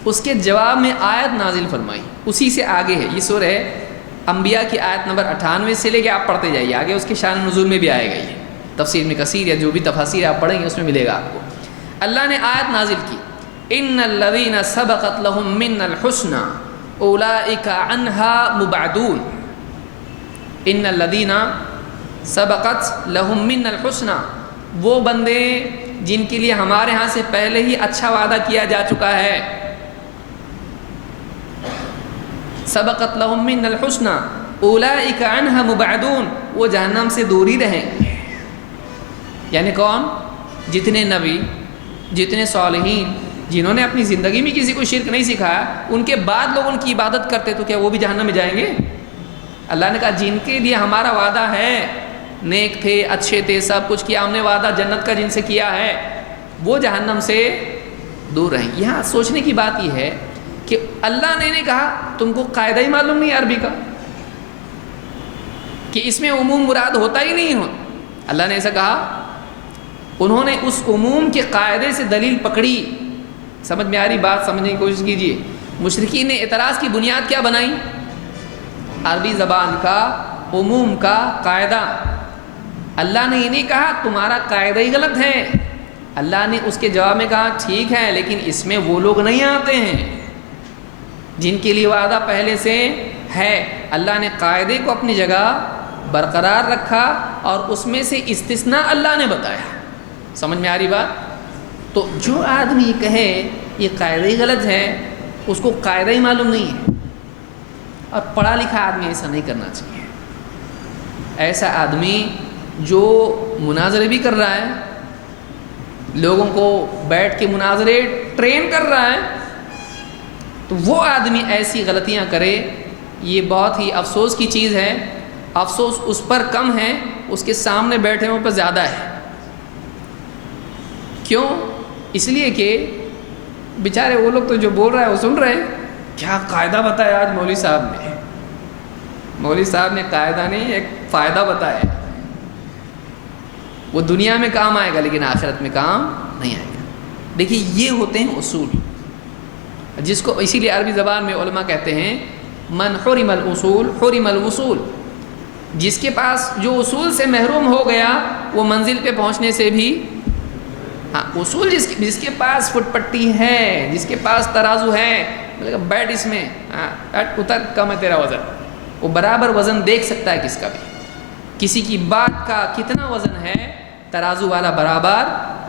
اس کے جواب میں آیت نازل فرمائی، اسی سے آگے ہے یہ سورہ انبیاء کی آیت نمبر 98 سے لے کے آپ پڑھتے جائیے آگے، اس کے شان نزول میں بھی آئے گا. یہ تفسیر میں کثیر یا جو بھی تفاسیر آپ پڑھیں گے اس میں ملے گا آپ کو. اللہ نے آیت نازل کی، ان الذین سبقت لهم منا الحسنى اولئک عنها مبعدون. ان الذین سبقت لهم منا الحسنى، وہ بندے جن کے لیے ہمارے ہاں سے پہلے ہی اچھا وعدہ کیا جا چکا ہے. سبقت لهم منا الحسنى اولئک عنها مبعدون، وہ جہنم سے دور ہی رہیں گے. یعنی کون؟ جتنے نبی، جتنے صالحین جنہوں نے اپنی زندگی میں کسی کو شرک نہیں سکھایا، ان کے بعد لوگ ان کی عبادت کرتے تو کیا وہ بھی جہنم میں جائیں گے؟ اللہ نے کہا جن کے لیے ہمارا وعدہ ہے، نیک تھے، اچھے تھے، سب کچھ کیا ہم نے وعدہ جنت کا جن سے کیا ہے، وہ جہنم سے دور رہیں. یہاں سوچنے کی بات یہ ہے کہ اللہ نے نہیں کہا تم کو قاعدہ ہی معلوم نہیں عربی کا کہ اس میں عموم مراد ہوتا ہی نہیں ہو. اللہ نے ایسا کہا، انہوں نے اس عموم کے قاعدے سے دلیل پکڑی. سمجھ میں آ رہی بات؟ سمجھنے کی کوشش کیجیے. مشرکین نے اعتراض کی بنیاد کیا بنائی؟ عربی زبان کا عموم کا قاعدہ. اللہ نے یہ نہیں کہا تمہارا قاعدہ ہی غلط ہے، اللہ نے اس کے جواب میں کہا ٹھیک ہے لیکن اس میں وہ لوگ نہیں آتے ہیں جن کے لیے وعدہ پہلے سے ہے. اللہ نے قاعدے کو اپنی جگہ برقرار رکھا اور اس میں سے استثناء اللہ نے بتایا. سمجھ میں آ رہی بات؟ تو جو آدمی کہے یہ قاعدہ ہی غلط ہے، اس کو قاعدہ ہی معلوم نہیں ہے. اور پڑھا لکھا آدمی ایسا نہیں کرنا چاہیے. ایسا آدمی جو مناظرے بھی کر رہا ہے، لوگوں کو بیٹھ کے مناظرے ٹرین کر رہا ہے، تو وہ آدمی ایسی غلطیاں کرے، یہ بہت ہی افسوس کی چیز ہے. افسوس اس پر کم ہے، اس کے سامنے بیٹھے ہوں پر زیادہ ہے. کیوں؟ اس لیے کہ بیچارے وہ لوگ تو جو بول رہا ہے وہ سن رہے ہیں. کیا قاعدہ بتایا آج مولوی صاحب نے؟ مولوی صاحب نے قاعدہ نہیں ایک فائدہ بتایا. وہ دنیا میں کام آئے گا لیکن آخرت میں کام نہیں آئے گا. دیکھیے یہ ہوتے ہیں اصول، جس کو اسی لیے عربی زبان میں علماء کہتے ہیں من حرم الاصول حرم الوصول. جس کے پاس جو اصول سے محروم ہو گیا وہ منزل پہ پہنچنے سے بھی، ہاں اصول جس کے پاس فٹ پٹی ہے، جس کے پاس ترازو ہے، بیٹھ اس میں، اتر کم ہے تیرا وزن، وہ برابر وزن دیکھ سکتا ہے کس کا بھی. کسی کی بات کا کتنا وزن ہے ترازو والا برابر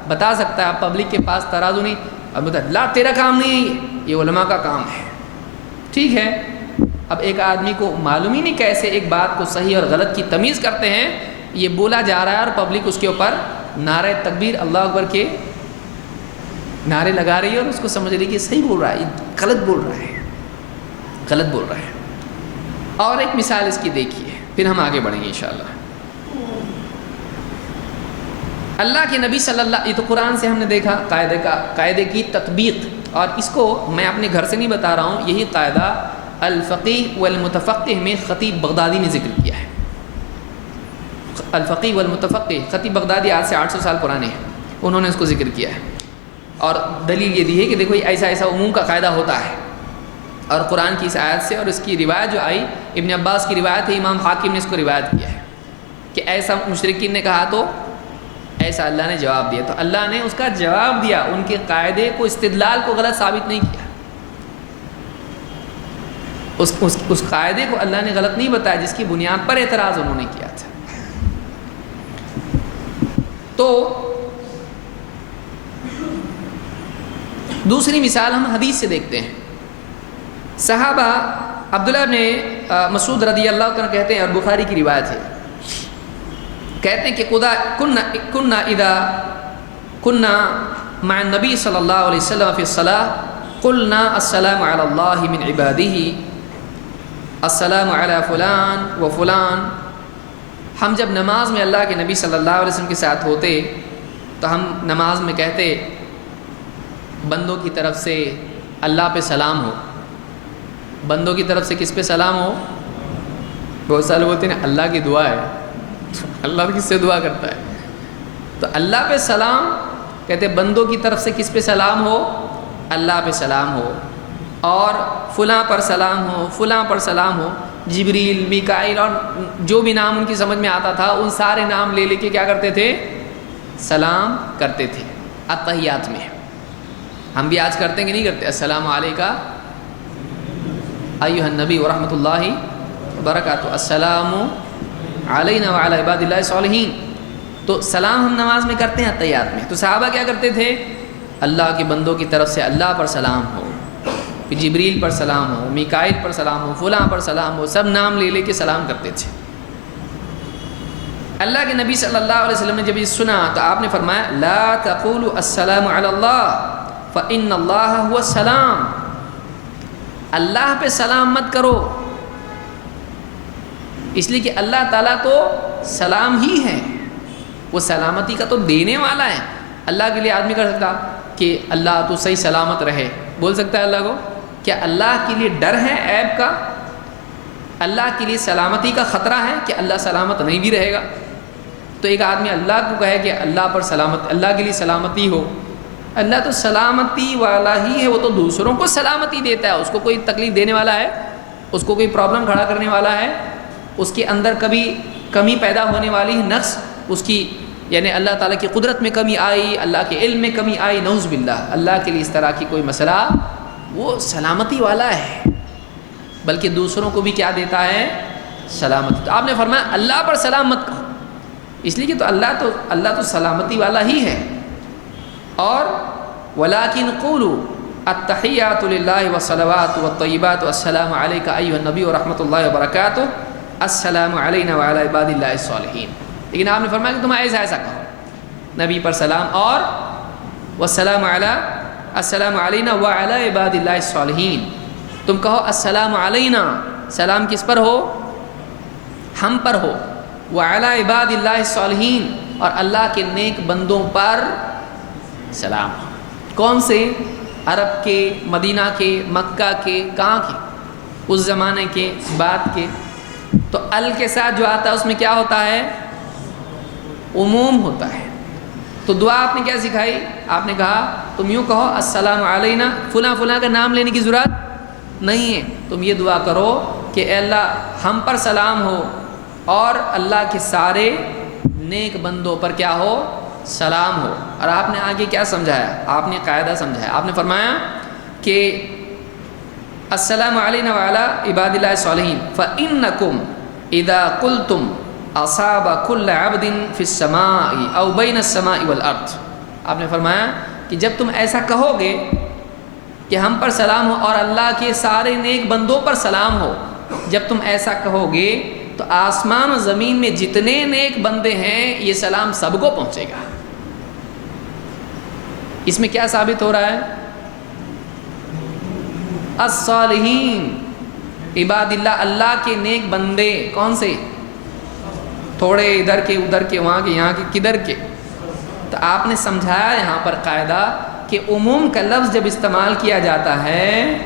بتا سکتا ہے. پبلک کے پاس ترازو نہیں، اب بتا لا تیرا کام نہیں ہے یہ علماء کا کام ہے. ٹھیک ہے اب ایک آدمی کو معلوم ہی نہیں کیسے ایک بات کو صحیح اور غلط کی تمیز کرتے ہیں، یہ بولا جا رہا ہے اور پبلک اس کے اوپر نعرہ تکبیر اللہ اکبر کے نعرے لگا رہی ہے اور اس کو سمجھ رہی ہے کہ صحیح بول رہا ہے، غلط بول رہا ہے، غلط بول رہا ہے۔ اور ایک مثال اس کی دیکھیے، پھر ہم آگے بڑھیں گے انشاءاللہ۔ اللہ کے نبی صلی اللہ، یہ تو قرآن سے ہم نے دیکھا قاعدے کی تطبیق، اور اس کو میں اپنے گھر سے نہیں بتا رہا ہوں، یہی قاعدہ الفقیہ والمتفقہ میں خطیب بغدادی نے ذکر کیا ہے۔ الفقیہ والمتفقہ، خطیب بغدادی آج سے 800 سال پرانے ہیں، انہوں نے اس کو ذکر کیا ہے، اور دلیل یہ دی ہے کہ دیکھو ایسا ایسا عموم کا قاعدہ ہوتا ہے، اور قرآن کی اس آیت سے، اور اس کی روایت جو آئی ابن عباس کی روایت ہے، امام حاکم نے اس کو روایت کیا ہے کہ ایسا مشرکین نے کہا تو ایسا اللہ نے جواب دیا، تو اللہ نے اس کا جواب دیا، ان کے قاعدے کو استدلال کو غلط ثابت نہیں کیا، اس قاعدے کو اللہ نے غلط نہیں بتایا جس کی بنیاد پر اعتراض انہوں نے کیا تھا۔ تو دوسری مثال ہم حدیث سے دیکھتے ہیں۔ صحابہ عبداللہ بن مسعود رضی اللہ عنہ کہتے ہیں، اور بخاری کی روایت ہے، کہتے ہیں کہ کننا مع النبی صلی اللہ علیہ وسلم فی الصلاۃ قلنا السلام علی اللہ من عبادہ السلام علی فلان و فلان۔ ہم جب نماز میں اللہ کے نبی صلی اللہ علیہ وسلم کے ساتھ ہوتے تو ہم نماز میں کہتے بندوں کی طرف سے اللہ پہ سلام ہو۔ بندوں کی طرف سے کس پہ سلام ہو؟ بہت سارے بولتے ہیں اللہ کی دعا ہے، اللہ کس سے دعا کرتا ہے؟ تو اللہ پہ سلام کہتے بندوں کی طرف سے کس پہ سلام ہو؟ اللہ پہ سلام ہو، اور فلاں پر سلام ہو، فلاں پر سلام ہو، جبریل، میکائیل، اور جو بھی نام ان کی سمجھ میں آتا تھا ان سارے نام لے لے کے کیا کرتے تھے؟ سلام کرتے تھے اتحیات میں۔ ہم بھی آج کرتے ہیں کہ نہیں کرتے؟ السلام علیکہ ایھا النبی ورحمۃ اللہ وبرکاتہ، السلام علینا وعلی عباد اللہ الصالحین۔ تو سلام ہم نماز میں کرتے ہیں اتحیات میں۔ تو صحابہ کیا کرتے تھے؟ اللہ کے بندوں کی طرف سے اللہ پر سلام ہو، پھر جبریل پر سلام ہو، میکائیل پر سلام ہو، فلاں پر سلام ہو، سب نام لے لے کے سلام کرتے تھے۔ اللہ کے نبی صلی اللہ علیہ وسلم نے جب یہ سنا تو آپ نے فرمایا لا تقولوا السلام علی اللہ فإن اللہ هو السلام، اللہ پہ سلام مت کرو، اس لیے کہ اللہ تعالیٰ تو سلام ہی ہے، وہ سلامتی کا تو دینے والا ہے۔ اللہ کے لیے آدمی کر سکتا کہ اللہ تو صحیح سلامت رہے، بول سکتا ہے اللہ کو؟ کیا اللہ کے لیے ڈر ہے عیب کا؟ اللہ کے لیے سلامتی کا خطرہ ہے کہ اللہ سلامت نہیں بھی رہے گا؟ تو ایک آدمی اللہ کو کہے کہ اللہ پر سلامت، اللہ کے لیے سلامتی ہو، اللہ تو سلامتی والا ہی ہے، وہ تو دوسروں کو سلامتی دیتا ہے، اس کو کوئی تکلیف دینے والا ہے، اس کو کوئی پرابلم کھڑا کرنے والا ہے، اس کے اندر کبھی کمی پیدا ہونے والی ہے، نقص اس کی، یعنی اللہ تعالیٰ کی قدرت میں کمی آئی، اللہ کے علم میں کمی آئی، نعوذ باللہ، اللہ کے لیے اس طرح کی کوئی مسئلہ، وہ سلامتی والا ہے، بلکہ دوسروں کو بھی کیا دیتا ہے؟ سلامتی۔ تو آپ نے فرمایا اللہ پر سلام مت کہو، اس لیے کہ تو اللہ تو سلامتی والا ہی ہے۔ اور وَلَٰكِنْ قُولُوا التَّحِيَّاتُ لِلَّهِ وَالصَّلَوَاتُ وَالطَّيِّبَاتُ السَّلَامُ عَلَيْكَ أَيُّهَا النَّبِيُّ وَرَحْمَةُ اللَّهِ وَبَرَكَاتُهُ السَّلَامُ عَلَيْنَا وَعَلَىٰ عِبَادِ اللَّهِ الصَّالِحِينَ۔ لیکن آپ نے فرمایا کہ تم ایسا کہو، نبی پر سلام، اور والسلام علی السلام علینا وعلی عباد اللہ الصالحین، تم کہو السلام علینا، سلام کس پر ہو؟ ہم پر ہو، وعلی عباد اللہ الصالحین، اور اللہ کے نیک بندوں پر سلام۔ کون سے؟ عرب کے، مدینہ کے، مکہ کے، کہاں کے؟ اس زمانے کے، بعد کے۔ تو ال کے ساتھ جو آتا ہے اس میں کیا ہوتا ہے؟ عموم ہوتا ہے۔ تو دعا آپ نے کیا سکھائی؟ آپ نے کہا تم یوں کہو السلام علینا، فلاں فلاں کا نام لینے کی ضرورت نہیں ہے، تم یہ دعا کرو کہ اے اللہ ہم پر سلام ہو اور اللہ کے سارے نیک بندوں پر کیا ہو؟ سلام ہو۔ اور آپ نے آگے کیا سمجھایا؟ آپ نے قاعدہ سمجھایا، آپ نے فرمایا کہ السلام علینا وعلی عباد اللہ الصالحین فإنکم اذا قلتم اصاب کل عبد فی السماء او بین السماء والارض۔ آپ نے فرمایا کہ جب تم ایسا کہو گے کہ ہم پر سلام ہو اور اللہ کے سارے نیک بندوں پر سلام ہو، جب تم ایسا کہو گے تو آسمان و زمین میں جتنے نیک بندے ہیں یہ سلام سب کو پہنچے گا۔ اس میں کیا ثابت ہو رہا ہے؟ الصالحین، عباد اللہ، اللہ کے نیک بندے کون سے؟ تھوڑے ادھر کے ادھر کے وہاں کے یہاں کے کدھر کے؟ تو آپ نے سمجھایا یہاں پر قاعدہ کہ عموم کا لفظ جب استعمال کیا جاتا ہے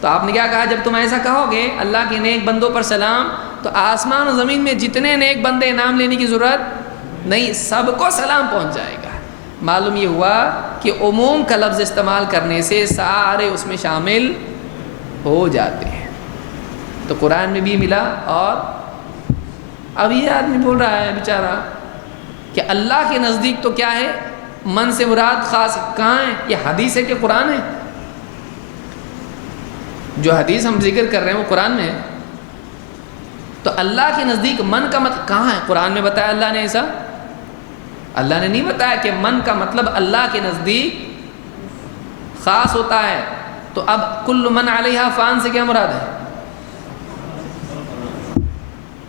تو آپ نے کیا کہا؟ جب تم ایسا کہو گے اللہ کے نیک بندوں پر سلام تو آسمان و زمین میں جتنے نیک بندے نام لینے کی ضرورت نہیں، سب کو سلام پہنچ جائے گا۔ معلوم یہ ہوا کہ عموم کا لفظ استعمال کرنے سے سارے اس میں شامل ہو جاتے ہیں۔ تو قرآن میں بھی ملا، اور اب یہ آدمی بول رہا ہے بیچارہ کہ اللہ کے نزدیک تو کیا ہے؟ من سے مراد خاص کہاں ہے؟ یہ حدیث ہے کہ قرآن ہے؟ جو حدیث ہم ذکر کر رہے ہیں وہ قرآن میں ہے، تو اللہ کے نزدیک من کا مطلب کہاں ہے؟ قرآن میں بتایا اللہ نے ایسا؟ اللہ نے نہیں بتایا کہ من کا مطلب اللہ کے نزدیک خاص ہوتا ہے۔ تو اب کل من علیہا فان سے کیا مراد ہے؟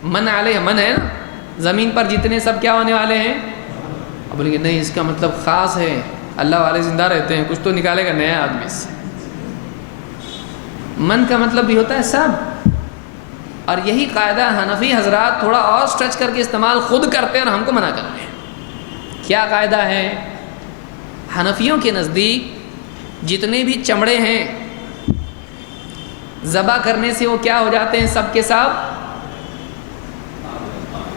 من علیہ من ہے نا، زمین پر جتنے سب کیا ہونے والے ہیں۔ اب بولیں گے نہیں اس کا مطلب خاص ہے، اللہ والے زندہ رہتے ہیں، کچھ تو نکالے گا نیا آدمی سے۔ من کا مطلب بھی ہوتا ہے سب، اور یہی قاعدہ حنفی حضرات تھوڑا اور سٹرچ کر کے استعمال خود کرتے ہیں اور ہم کو منع کر رہے ہیں۔ کیا قاعدہ ہے؟ حنفیوں کے نزدیک جتنے بھی چمڑے ہیں ذبح کرنے سے وہ کیا ہو جاتے ہیں؟ سب کے سب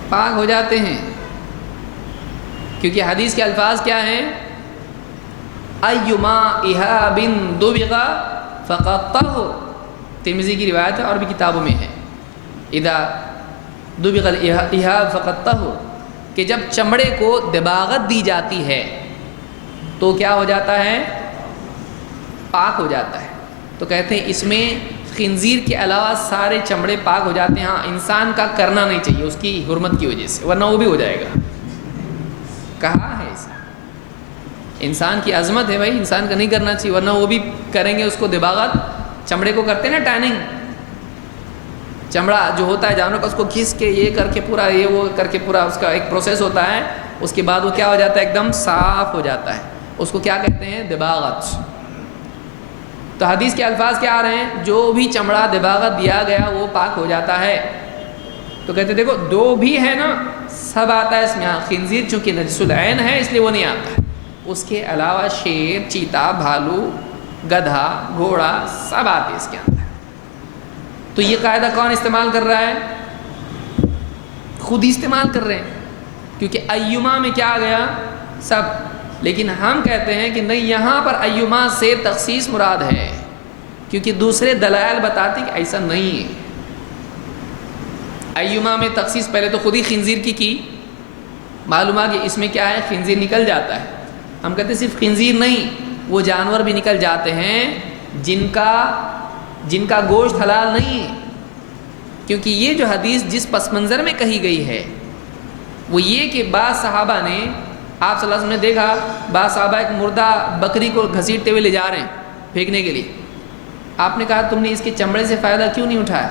پاک ہو جاتے ہیں، کیونکہ حدیث کے الفاظ کیا ہیں؟ ایما اہاب دبغ فقد طہر، ترمذی کی روایت ہے اور بھی کتابوں میں ہے، اذا دبغ الاہاب فقد طہر، کہ جب چمڑے کو دباغت دی جاتی ہے تو کیا ہو جاتا ہے؟ پاک ہو جاتا ہے۔ تو کہتے ہیں اس میں خنزیر کے علاوہ سارے چمڑے پاک ہو جاتے ہیں۔ ہاں انسان کا کرنا نہیں چاہیے اس کی حرمت کی وجہ سے، ورنہ وہ بھی ہو جائے گا۔ کہا ہے ایسا، انسان کی عظمت ہے بھائی، انسان کا نہیں کرنا چاہیے، ورنہ وہ بھی کریں گے اس کو دباغت۔ چمڑے کو کرتے نا ٹیننگ، چمڑا جو ہوتا ہے جانور کا اس کو گھس کے یہ کر کے پورا یہ وہ کر کے پورا اس کا ایک پروسیس ہوتا ہے، اس کے بعد وہ کیا ہو جاتا ہے؟ ایک دم صاف ہو جاتا ہے، اس کو کیا کہتے ہیں؟ دباغت۔ تو حدیث کے الفاظ کیا آ رہے ہیں؟ جو بھی چمڑا دباغت دیا گیا وہ پاک ہو جاتا ہے۔ تو کہتے دیکھو دو بھی ہے نا، سب آتا ہے اس میں۔ خنزیر چونکہ نجس العین ہے اس لیے وہ نہیں آتا، اس کے علاوہ شیر، چیتا، بھالو، گدھا، گھوڑا سب آتے اس کے اندر۔ تو یہ قاعدہ کون استعمال کر رہا ہے؟ خود ہی استعمال کر رہے ہیں، کیونکہ ایما میں کیا آ گیا؟ سب۔ لیکن ہم کہتے ہیں کہ نہیں، یہاں پر ایما سے تخصیص مراد ہے، کیونکہ دوسرے دلائل بتاتے کہ ایسا نہیں ہے۔ ایما میں تخصیص پہلے تو خود ہی خنزیر کی معلوم ہے کہ اس میں کیا ہے؟ خنزیر نکل جاتا ہے۔ ہم کہتے ہیں صرف خنزیر نہیں، وہ جانور بھی نکل جاتے ہیں جن کا گوشت حلال نہیں ہے، کیونکہ یہ جو حدیث جس پس منظر میں کہی گئی ہے وہ یہ کہ بعض صحابہ نے، آپ صلی اللہ علیہ وسلم نے دیکھا بعض صحابہ ایک مردہ بکری کو گھسیٹتے ہوئے لے جا رہے ہیں پھینکنے کے لیے۔ آپ نے کہا تم نے اس کے چمڑے سے فائدہ کیوں نہیں اٹھایا؟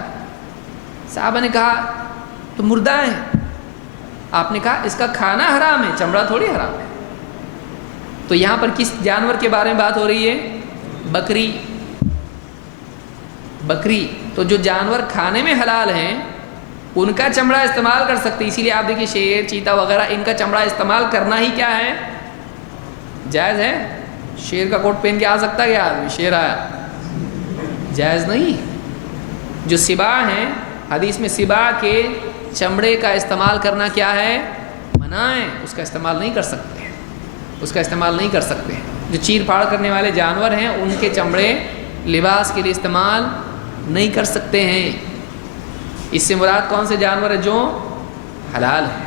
صحابہ نے کہا تو مردہ ہے۔ آپ نے کہا اس کا کھانا حرام ہے، چمڑا تھوڑی حرام ہے۔ تو یہاں پر کس جانور کے بارے میں بات ہو رہی ہے؟ بکری۔ تو جو جانور کھانے میں حلال ہیں ان کا چمڑا استعمال کر سکتے، اسی لیے آپ دیکھیں شیر، چیتا وغیرہ ان کا چمڑا استعمال کرنا ہی کیا ہے؟ جائز ہے۔ شیر کا کوٹ پہن کے آ سکتا ہے کیا آدمی؟ شیر آیا، جائز نہیں۔ جو سباع ہیں، حدیث میں سباع کے چمڑے کا استعمال کرنا کیا ہے؟ منع ہے، اس کا استعمال نہیں کر سکتے۔ جو چیر پھاڑ کرنے والے جانور ہیں ان کے چمڑے لباس کے لیے استعمال نہیں کر سکتے ہیں۔ اس سے مراد کون سے جانور ہیں؟ جو حلال ہیں۔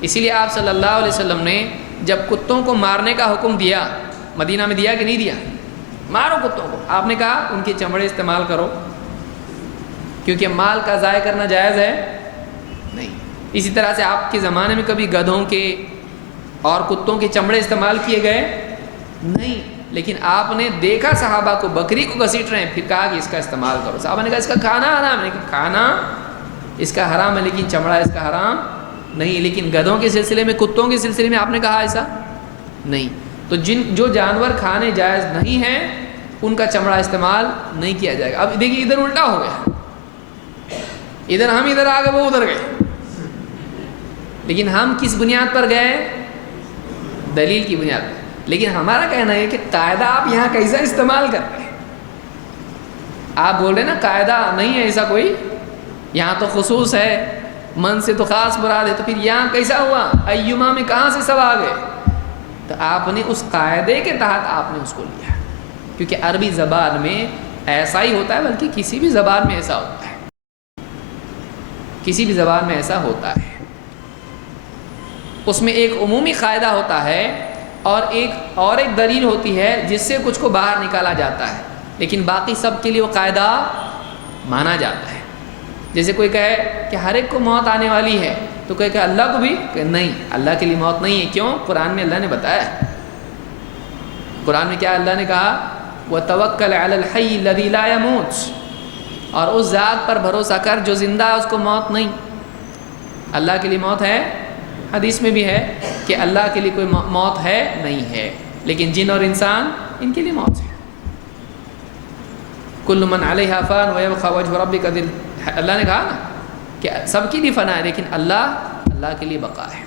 اسی لیے آپ صلی اللہ علیہ وسلم نے جب کتوں کو مارنے کا حکم دیا، مدینہ میں دیا کہ نہیں دیا؟ مارو کتوں کو، آپ نے کہا ان کے چمڑے استعمال کرو، کیونکہ مال کا ضائع کرنا جائز ہے نہیں۔ اسی طرح سے آپ کے زمانے میں کبھی گدھوں کے اور کتوں کے چمڑے استعمال کیے گئے نہیں، لیکن آپ نے دیکھا صحابہ کو بکری کو گھسیٹ رہے ہیں، پھر کہا کہ اس کا استعمال کرو. صحابہ نے کہا اس کا کھانا حرام ہے. کھانا اس کا حرام ہے لیکن چمڑا اس کا حرام نہیں. لیکن گدھوں کے سلسلے میں، کتوں کے سلسلے میں آپ نے کہا ایسا نہیں. تو جو جانور کھانے جائز نہیں ہیں ان کا چمڑا استعمال نہیں کیا جائے گا. اب دیکھیے ادھر الٹا ہو گیا، ادھر ہم ادھر آ گئے وہ ادھر گئے. لیکن ہم کس بنیاد پر گئے؟ دلیل کی بنیاد پر. لیکن ہمارا کہنا ہے کہ قاعدہ آپ یہاں کیسا استعمال کر رہے ہیں. آپ بول رہے ہیں نا قاعدہ نہیں ہے ایسا کوئی، یہاں تو خصوص ہے، من سے تو خاص مراد ہے. تو پھر یہاں کیسا ہوا؟ ایما میں کہاں سے سب آ گئے؟ تو آپ نے اس قاعدے کے تحت آپ نے اس کو لیا، کیونکہ عربی زبان میں ایسا ہی ہوتا ہے، بلکہ کسی بھی زبان میں ایسا ہوتا ہے، کسی بھی زبان میں ایسا ہوتا ہے. اس میں ایک عمومی قاعدہ ہوتا ہے اور ایک دلیل ہوتی ہے جس سے کچھ کو باہر نکالا جاتا ہے، لیکن باقی سب کے لیے وہ قاعدہ مانا جاتا ہے. جیسے کوئی کہے کہ ہر ایک کو موت آنے والی ہے، تو کہے کہ اللہ کو بھی؟ کہ نہیں، اللہ کے لیے موت نہیں ہے. کیوں؟ قرآن میں اللہ نے بتایا. قرآن میں کیا اللہ نے کہا؟ وَتَوَكَّلْ عَلَى الْحَيِّ الَّذِي لَا يَمُوتُ، اور اس ذات پر بھروسہ کر جو زندہ ہے، اس کو موت نہیں. اللہ کے لیے موت ہے، حدیث میں بھی ہے کہ اللہ کے لیے کوئی موت ہے نہیں ہے، لیکن جن اور انسان ان کے لیے موت ہے. کل من علیہا فان ویبقى وجہ ربک ذی، اللہ نے کہا نا کہ سب کے لیے فنا ہے لیکن اللہ کے لیے بقا ہے.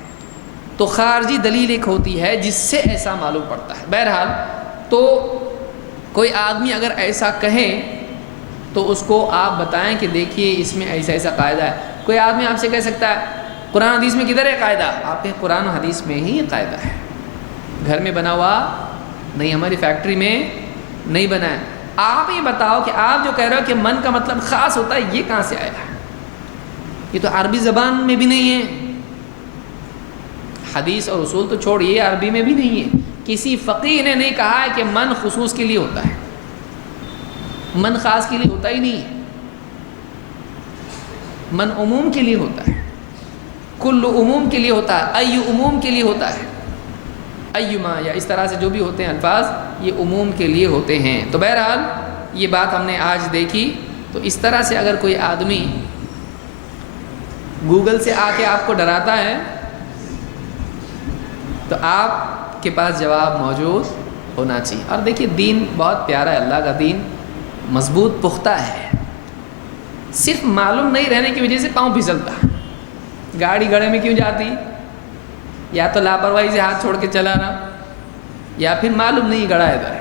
تو خارجی دلیل ایک ہوتی ہے جس سے ایسا معلوم پڑتا ہے. بہرحال تو کوئی آدمی اگر ایسا کہے تو اس کو آپ بتائیں کہ دیکھیے اس میں ایسا ایسا قاعدہ ہے. کوئی آدمی آپ سے کہہ سکتا ہے قرآن حدیث میں کدھر ہے قاعدہ؟ آپ کے قرآن حدیث میں ہی قاعدہ ہے، گھر میں بنا ہوا نہیں، ہماری فیکٹری میں نہیں بنا ہے. آپ یہ بتاؤ کہ آپ جو کہہ رہے ہو کہ من کا مطلب خاص ہوتا ہے، یہ کہاں سے آیا ہے؟ یہ تو عربی زبان میں بھی نہیں ہے. حدیث اور اصول تو چھوڑیے، عربی میں بھی نہیں ہے. کسی فقیہ نے نہیں کہا ہے کہ من خصوص کے لیے ہوتا ہے، من خاص کے لیے ہوتا ہی نہیں ہے. من عموم کے لیے ہوتا ہے، کل عموم کے لیے ہوتا ہے، ای عموم کے لیے ہوتا ہے. ایما یا اس طرح سے جو بھی ہوتے ہیں الفاظ، یہ عموم کے لیے ہوتے ہیں. تو بہرحال یہ بات ہم نے آج دیکھی. تو اس طرح سے اگر کوئی آدمی گوگل سے آ کے آپ کو ڈراتا ہے تو آپ کے پاس جواب موجود ہونا چاہیے. اور دیکھیے دین بہت پیارا ہے، اللہ کا دین مضبوط پختہ ہے. صرف معلوم نہیں رہنے کی وجہ سے پاؤں پھسلتا. گاڑی گڑھے میں کیوں جاتی؟ یا تو لاپرواہی سے ہاتھ چھوڑ کے چلانا، یا پھر معلوم نہیں گڑھا ادھر.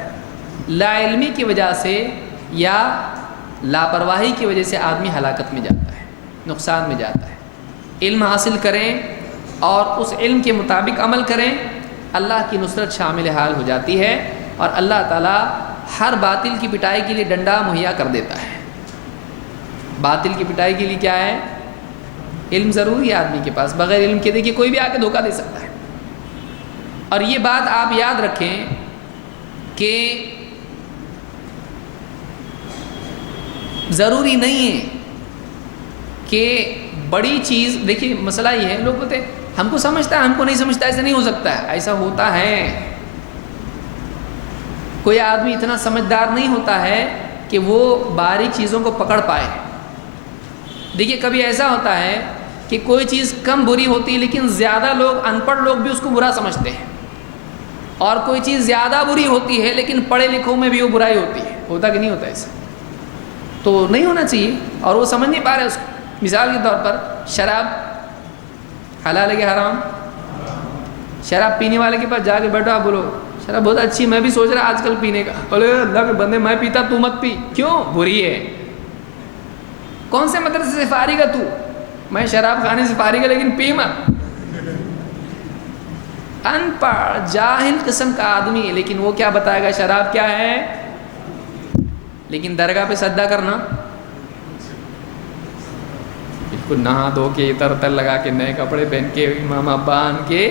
لا علمی کی وجہ سے یا لاپرواہی کی وجہ سے آدمی ہلاکت میں جاتا ہے، نقصان میں جاتا ہے. علم حاصل کریں اور اس علم کے مطابق عمل کریں، اللہ کی نصرت شامل حال ہو جاتی ہے، اور اللہ تعالیٰ ہر باطل کی پٹائی کے لیے ڈنڈا مہیا کر دیتا ہے. باطل کی پٹائی کے لیے کیا ہے؟ علم ضروری ہے آدمی کے پاس. بغیر علم کے دیکھیے کوئی بھی آ کے دھوکہ دے سکتا ہے. اور یہ بات آپ یاد رکھیں کہ ضروری نہیں ہے کہ بڑی چیز، دیکھیے مسئلہ یہ ہے، لوگ بولتے ہیں ہم کو سمجھتا ہے، ہم کو نہیں سمجھتا، ایسا نہیں ہو سکتا ہے. ایسا ہوتا ہے. کوئی آدمی اتنا سمجھدار نہیں ہوتا ہے کہ وہ باریک چیزوں کو پکڑ پائے. دیکھیے کبھی ایسا ہوتا ہے کہ کوئی چیز کم بری ہوتی ہے لیکن زیادہ لوگ، ان پڑھ لوگ بھی اس کو برا سمجھتے ہیں، اور کوئی چیز زیادہ بری ہوتی ہے لیکن پڑھے لکھوں میں بھی وہ برائی ہوتی ہے. ہوتا کہ نہیں ہوتا ایسا؟ تو نہیں ہونا چاہیے، اور وہ سمجھ نہیں پا رہے اس کو. مثال کے طور پر شراب حلال ہے کہ حرام؟ شراب پینے والے کے پاس جا کے بیٹھو، آپ بولو شراب بہت اچھی، میں بھی سوچ رہا آج کل پینے کا. بولے اللہ کے بندے میں پیتا، تو مت پی. کیوں؟ بری ہے. کون سے مدرسے سے فارغ ہے تو؟ میں شراب کھانے سے فارغ ہے لیکن پی مت. ان پڑھ جاہل قسم کا آدمی ہے، لیکن وہ کیا بتائے گا شراب کیا ہے. لیکن درگاہ پہ سجدہ کرنا، بالکل نہا دھو کے اتر اتر لگا کے نئے کپڑے پہن کے امام ابا آن کے،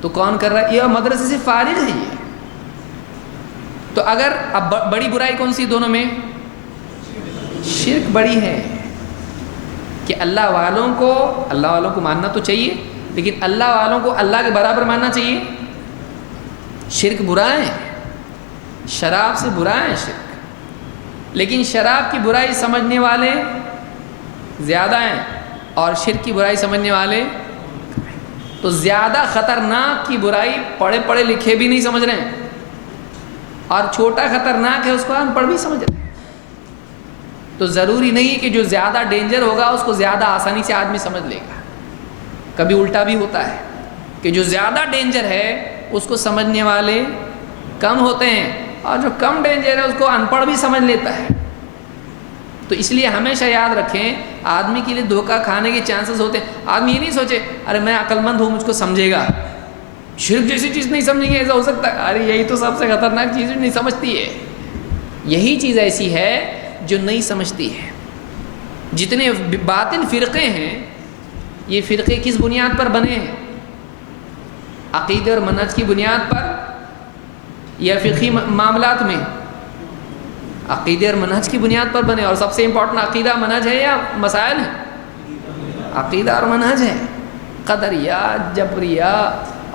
تو کون کر رہا ہے؟ یہ مدرسے سے فارغ ہے یہ. تو اگر اب بڑی برائی کون سی دونوں میں؟ شرک بڑی ہے. کہ اللہ والوں کو ماننا تو چاہیے، لیکن اللہ والوں کو اللہ کے برابر ماننا چاہیے؟ شرک برا ہے، شراب سے برا ہے شرک، لیکن شراب کی برائی سمجھنے والے زیادہ ہیں اور شرک کی برائی سمجھنے والے، تو زیادہ خطرناک کی برائی پڑھے پڑھے لکھے بھی نہیں سمجھ رہے ہیں، اور چھوٹا خطرناک ہے اس کو ان پڑھ بھی سمجھ رہے ہیں۔ تو ضروری نہیں کہ جو زیادہ ڈینجر ہوگا اس کو زیادہ آسانی سے آدمی سمجھ لے گا، کبھی الٹا بھی ہوتا ہے کہ جو زیادہ ڈینجر ہے اس کو سمجھنے والے کم ہوتے ہیں، اور جو کم ڈینجر ہے اس کو ان پڑھ بھی سمجھ لیتا ہے۔ تو اس لیے ہمیشہ یاد رکھیں، آدمی کے لیے دھوکہ کھانے کے چانسز ہوتے ہیں۔ آدمی یہ نہیں سوچے ارے میں عقل مند ہوں مجھ کو سمجھے گا، شرک جیسی چیز نہیں سمجھیں گے، ایسا ہو سکتا ہے؟ ارے یہی تو سب سے خطرناک چیز نہیں سمجھتی ہے، یہی چیز ایسی ہے جو نہیں سمجھتی ہے۔ جتنے باطل فرقے ہیں، یہ فرقے کس بنیاد پر بنے ہیں؟ عقیدے اور منہج کی بنیاد پر یا فقہی معاملات میں؟ عقیدے اور منہج کی بنیاد پر بنے، اور سب سے امپورٹنٹ عقیدہ منہج ہے یا مسائل ہیں؟ عقیدہ اور منہج ہے۔ قدریہ، جبریہ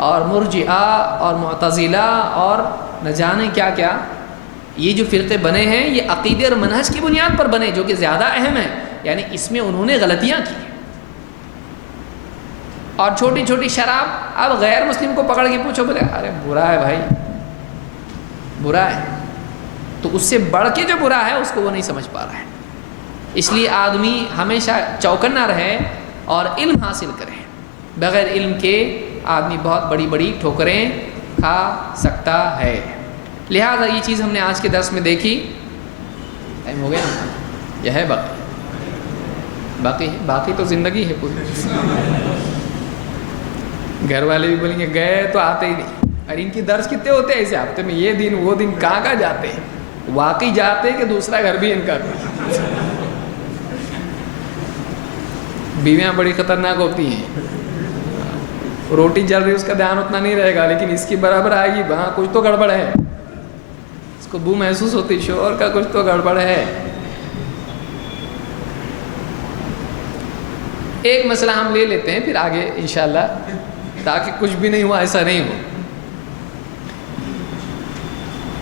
اور مرجئہ اور معتزلہ اور نہ جانے کیا کیا، یہ جو فرقے بنے ہیں یہ عقیدے اور منہج کی بنیاد پر بنے، جو کہ زیادہ اہم ہے، یعنی اس میں انہوں نے غلطیاں کی۔ اور چھوٹی چھوٹی شراب، اب غیر مسلم کو پکڑ کے پوچھو، بولے ارے برا ہے بھائی، برا ہے، تو اس سے بڑھ کے جو برا ہے اس کو وہ نہیں سمجھ پا رہا ہے۔ اس لیے آدمی ہمیشہ چوکنا رہے اور علم حاصل کرے، بغیر علم کے آدمی بہت بڑی بڑی ٹھوکریں کھا سکتا ہے۔ لہٰذا یہ چیز ہم نے آج کے درس میں دیکھی۔ ٹائم ہو گیا یہ ہے باقی تو زندگی ہے پوری۔ گھر والے بھی بولیں گے گئے تو آتے ہی نہیں، اور ان کی درس کتنے ہوتے ہیں ایسے ہفتے میں، یہ دن وہ دن، کہاں جاتے ہیں؟ واقعی جاتے کہ دوسرا گھر بھی ان کا۔ بیویاں بڑی خطرناک ہوتی ہیں، روٹی جل رہی اس کا دھیان اتنا نہیں رہے گا، لیکن اس کی برابر آئے گی، وہاں کچھ تو گڑبڑ ہے، اس کو بو محسوس ہوتی، شوہر کا کچھ تو گڑبڑ ہے۔ ایک مسئلہ ہم لے لیتے ہیں پھر آگے انشاءاللہ، تاکہ کچھ بھی نہیں ہوا ایسا نہیں ہو۔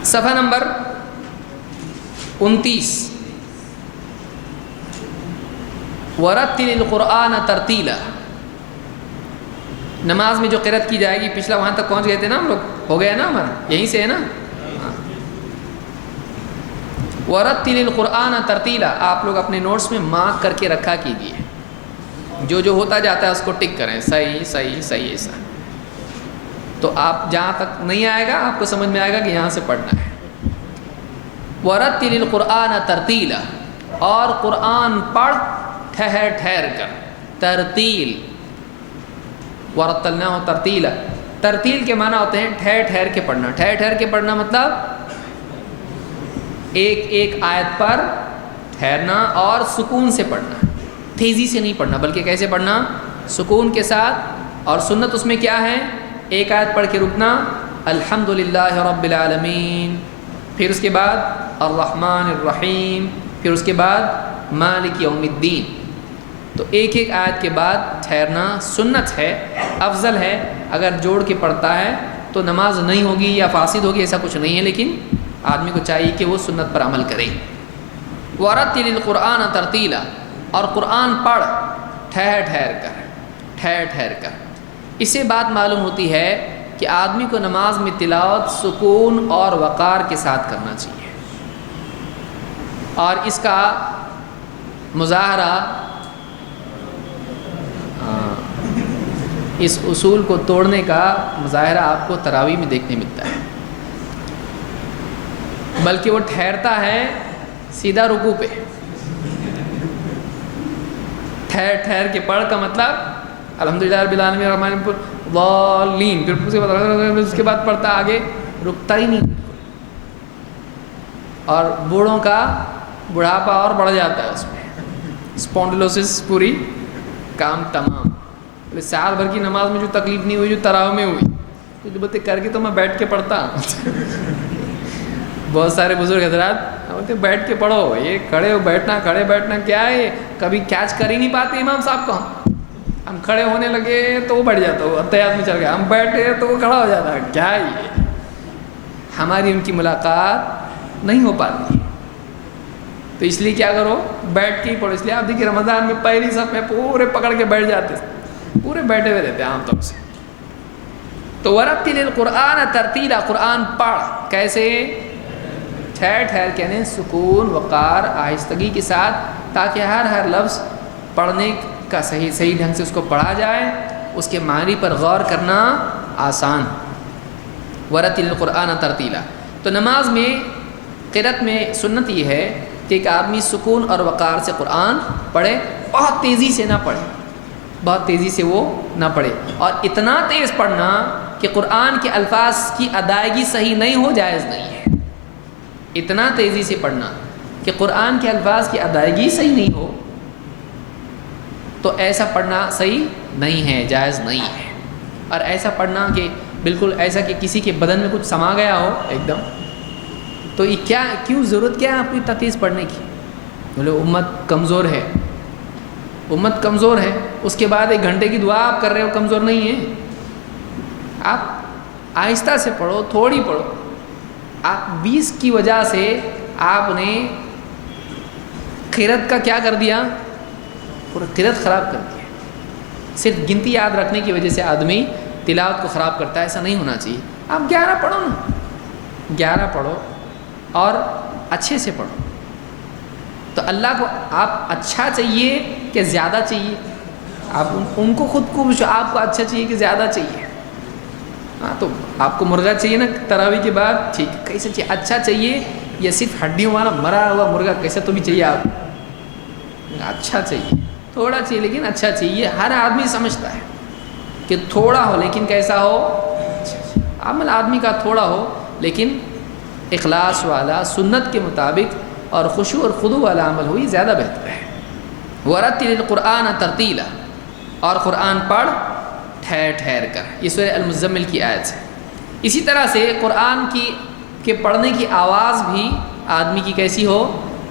صفحہ نمبر 29، وَرَتِّلِ الْقُرْآنَ تَرْتِيلًا۔ نماز میں جو قرأت کی جائے گی، پچھلا وہاں تک پہنچ گئے تھے نا ہم لوگ، ہو گیا نا ہمارا، یہیں سے ہے نا۔ وَرَتِّلِ الْقُرْآنَ تَرْتِيلًا، آپ لوگ اپنے نوٹس میں مارک کر کے رکھا کیجیے، جو جو ہوتا جاتا ہے اس کو ٹک کریں، صحیح صحیح صحیح، ایسا تو آپ جہاں تک نہیں آئے گا آپ کو سمجھ میں آئے گا کہ یہاں سے پڑھنا ہے۔ وَرَتِّلِ الْقُرْآنَ تَرْتِيلًا، اور قرآن پڑھ ٹھہر ٹھہر کر، ترتیل، وَرَتَّلْنَاهُ تَرْتِيلًا، ترتیل کے معنی ہوتے ہیں ٹھہر ٹھہر کے پڑھنا۔ ٹھہر ٹھہر کے پڑھنا مطلب ایک ایک آیت پر ٹھہرنا اور سکون سے پڑھنا، تیزی سے نہیں پڑھنا، بلکہ کیسے پڑھنا؟ سکون کے ساتھ۔ اور سنت اس میں کیا ہے؟ ایک آیت پڑھ کے رکنا، الحمدللہ رب العالمین، پھر اس کے بعد الرحمن الرحیم، پھر اس کے بعد مالک یوم الدین۔ تو ایک ایک آیت کے بعد ٹھہرنا سنت ہے، افضل ہے۔ اگر جوڑ کے پڑھتا ہے تو نماز نہیں ہوگی یا فاسد ہوگی، ایسا کچھ نہیں ہے، لیکن آدمی کو چاہیے کہ وہ سنت پر عمل کرے۔ وَرَتِّلِ الْقُرْآنَ تَرْتِيلًا، اور قرآن پڑھ ٹھہر ٹھہر کر، ٹھہر ٹھہر کر۔ اس سے بات معلوم ہوتی ہے کہ آدمی کو نماز میں تلاوت سکون اور وقار کے ساتھ کرنا چاہیے، اور اس کا مظاہرہ اس اصول کو توڑنے کا مظاہرہ آپ کو تراویح میں دیکھنے ملتا ہے، بلکہ وہ ٹھہرتا ہے سیدھا رکوع پہ۔ ٹھہر ٹھہر کے پڑھ کا مطلب الحمدللہ رب العالمین الرحمن الرحیم، پھر اس کے بعد پڑھتا آگے، رکتا ہی نہیں۔ اور بوڑھوں کا بڑھاپا اور بڑھ جاتا ہے، اس میں اسپونڈلوسس پوری کام تمام۔ سال بھر کی نماز میں جو تکلیف نہیں ہوئی جو تراویح میں ہوئی، تو جو بولتے کر کے تو میں بیٹھ کے پڑھتا۔ بہت سارے بزرگ حضرات بولتے بیٹھ کے پڑھو، یہ کھڑے ہو بیٹھنا، کھڑے بیٹھنا کیا ہے؟ کبھی کیچ کر ہی نہیں پاتے امام صاحب کو۔ ہم کھڑے ہونے لگے تو وہ بیٹھ جاتا، وہ اتحیات میں چل گیا، ہم بیٹھے تو وہ کھڑا ہو جاتا ہے، کیا ہے یہ؟ ہماری ان کی ملاقات نہیں ہو پاتی. تو اس لیے کیا کرو، بیٹھ کے ہی پڑھو. اس لیے آپ دیکھیے رمضان میں پہلی صف میں پورے پکڑ کے بیٹھ جاتے، پورے بیٹھے ہوئے رہتے عام طور سے. تو ورتل القرآن ترتیلا، قرآن پڑھ کیسے؟ ٹھہر ٹھہر کے، یعنی سکون، وقار، آہستگی کے ساتھ، تاکہ ہر لفظ پڑھنے کا صحیح ڈھنگ سے اس کو پڑھا جائے، اس کے معنی پر غور کرنا آسان. ورتل القرآن ترتیلا. تو نماز میں قرأت میں سنت یہ ہے کہ ایک آدمی سکون اور وقار سے قرآن پڑھے، بہت تیزی سے نہ پڑھے، بہت تیزی سے وہ نہ پڑھے، اور اتنا تیز پڑھنا کہ قرآن کے الفاظ کی ادائیگی صحیح نہیں ہو، جائز نہیں ہے. اتنا تیزی سے پڑھنا کہ قرآن کے الفاظ کی ادائیگی صحیح نہیں ہو، تو ایسا پڑھنا صحیح نہیں ہے، جائز نہیں ہے. اور ایسا پڑھنا کہ بالکل ایسا کہ کسی کے بدن میں کچھ سما گیا ہو ایک دم، تو یہ کیوں ضرورت کیا ہے آپ کو اتنا تیز پڑھنے کی؟ بولے امت کمزور ہے، امت کمزور ہے. اس کے بعد 1 گھنٹے کی دعا آپ کر رہے ہو، کمزور نہیں ہے. آپ آہستہ سے پڑھو، تھوڑی پڑھو. آپ 20 کی وجہ سے آپ نے قرأت کا کیا کر دیا؟ پورا قرأت خراب کر دیا. صرف گنتی یاد رکھنے کی وجہ سے آدمی تلاوت کو خراب کرتا ہے، ایسا نہیں ہونا چاہیے. آپ 11 پڑھو نا، 11 پڑھو اور اچھے سے پڑھو. تو اللہ کو آپ اچھا چاہیے کہ زیادہ چاہیے؟ آپ ان کو خود کو پوچھو، آپ کو اچھا چاہیے کہ زیادہ چاہیے؟ ہاں، تو آپ کو مرغا چاہیے نا تراویح کے بعد، ٹھیک ہے. کیسے چاہیے؟ اچھا چاہیے یا صرف ہڈیوں والا مرا ہوا مرغا کیسا تو بھی چاہیے آپ؟ اچھا چاہیے، تھوڑا چاہیے لیکن اچھا چاہیے. ہر آدمی سمجھتا ہے کہ تھوڑا ہو لیکن کیسا ہو؟ عمل آدمی کا تھوڑا ہو لیکن اخلاص والا، سنت کے مطابق اور خشوع اور خضوع والا عمل ہو، یہ زیادہ بہتر ہے. ورتل القرآن ترتیلا، اور قرآن پڑھ ٹھہر ٹھہر کر. یہ سورہ المزمل کی آیت ہے. اسی طرح سے قرآن کے پڑھنے کی آواز بھی آدمی کی کیسی ہو؟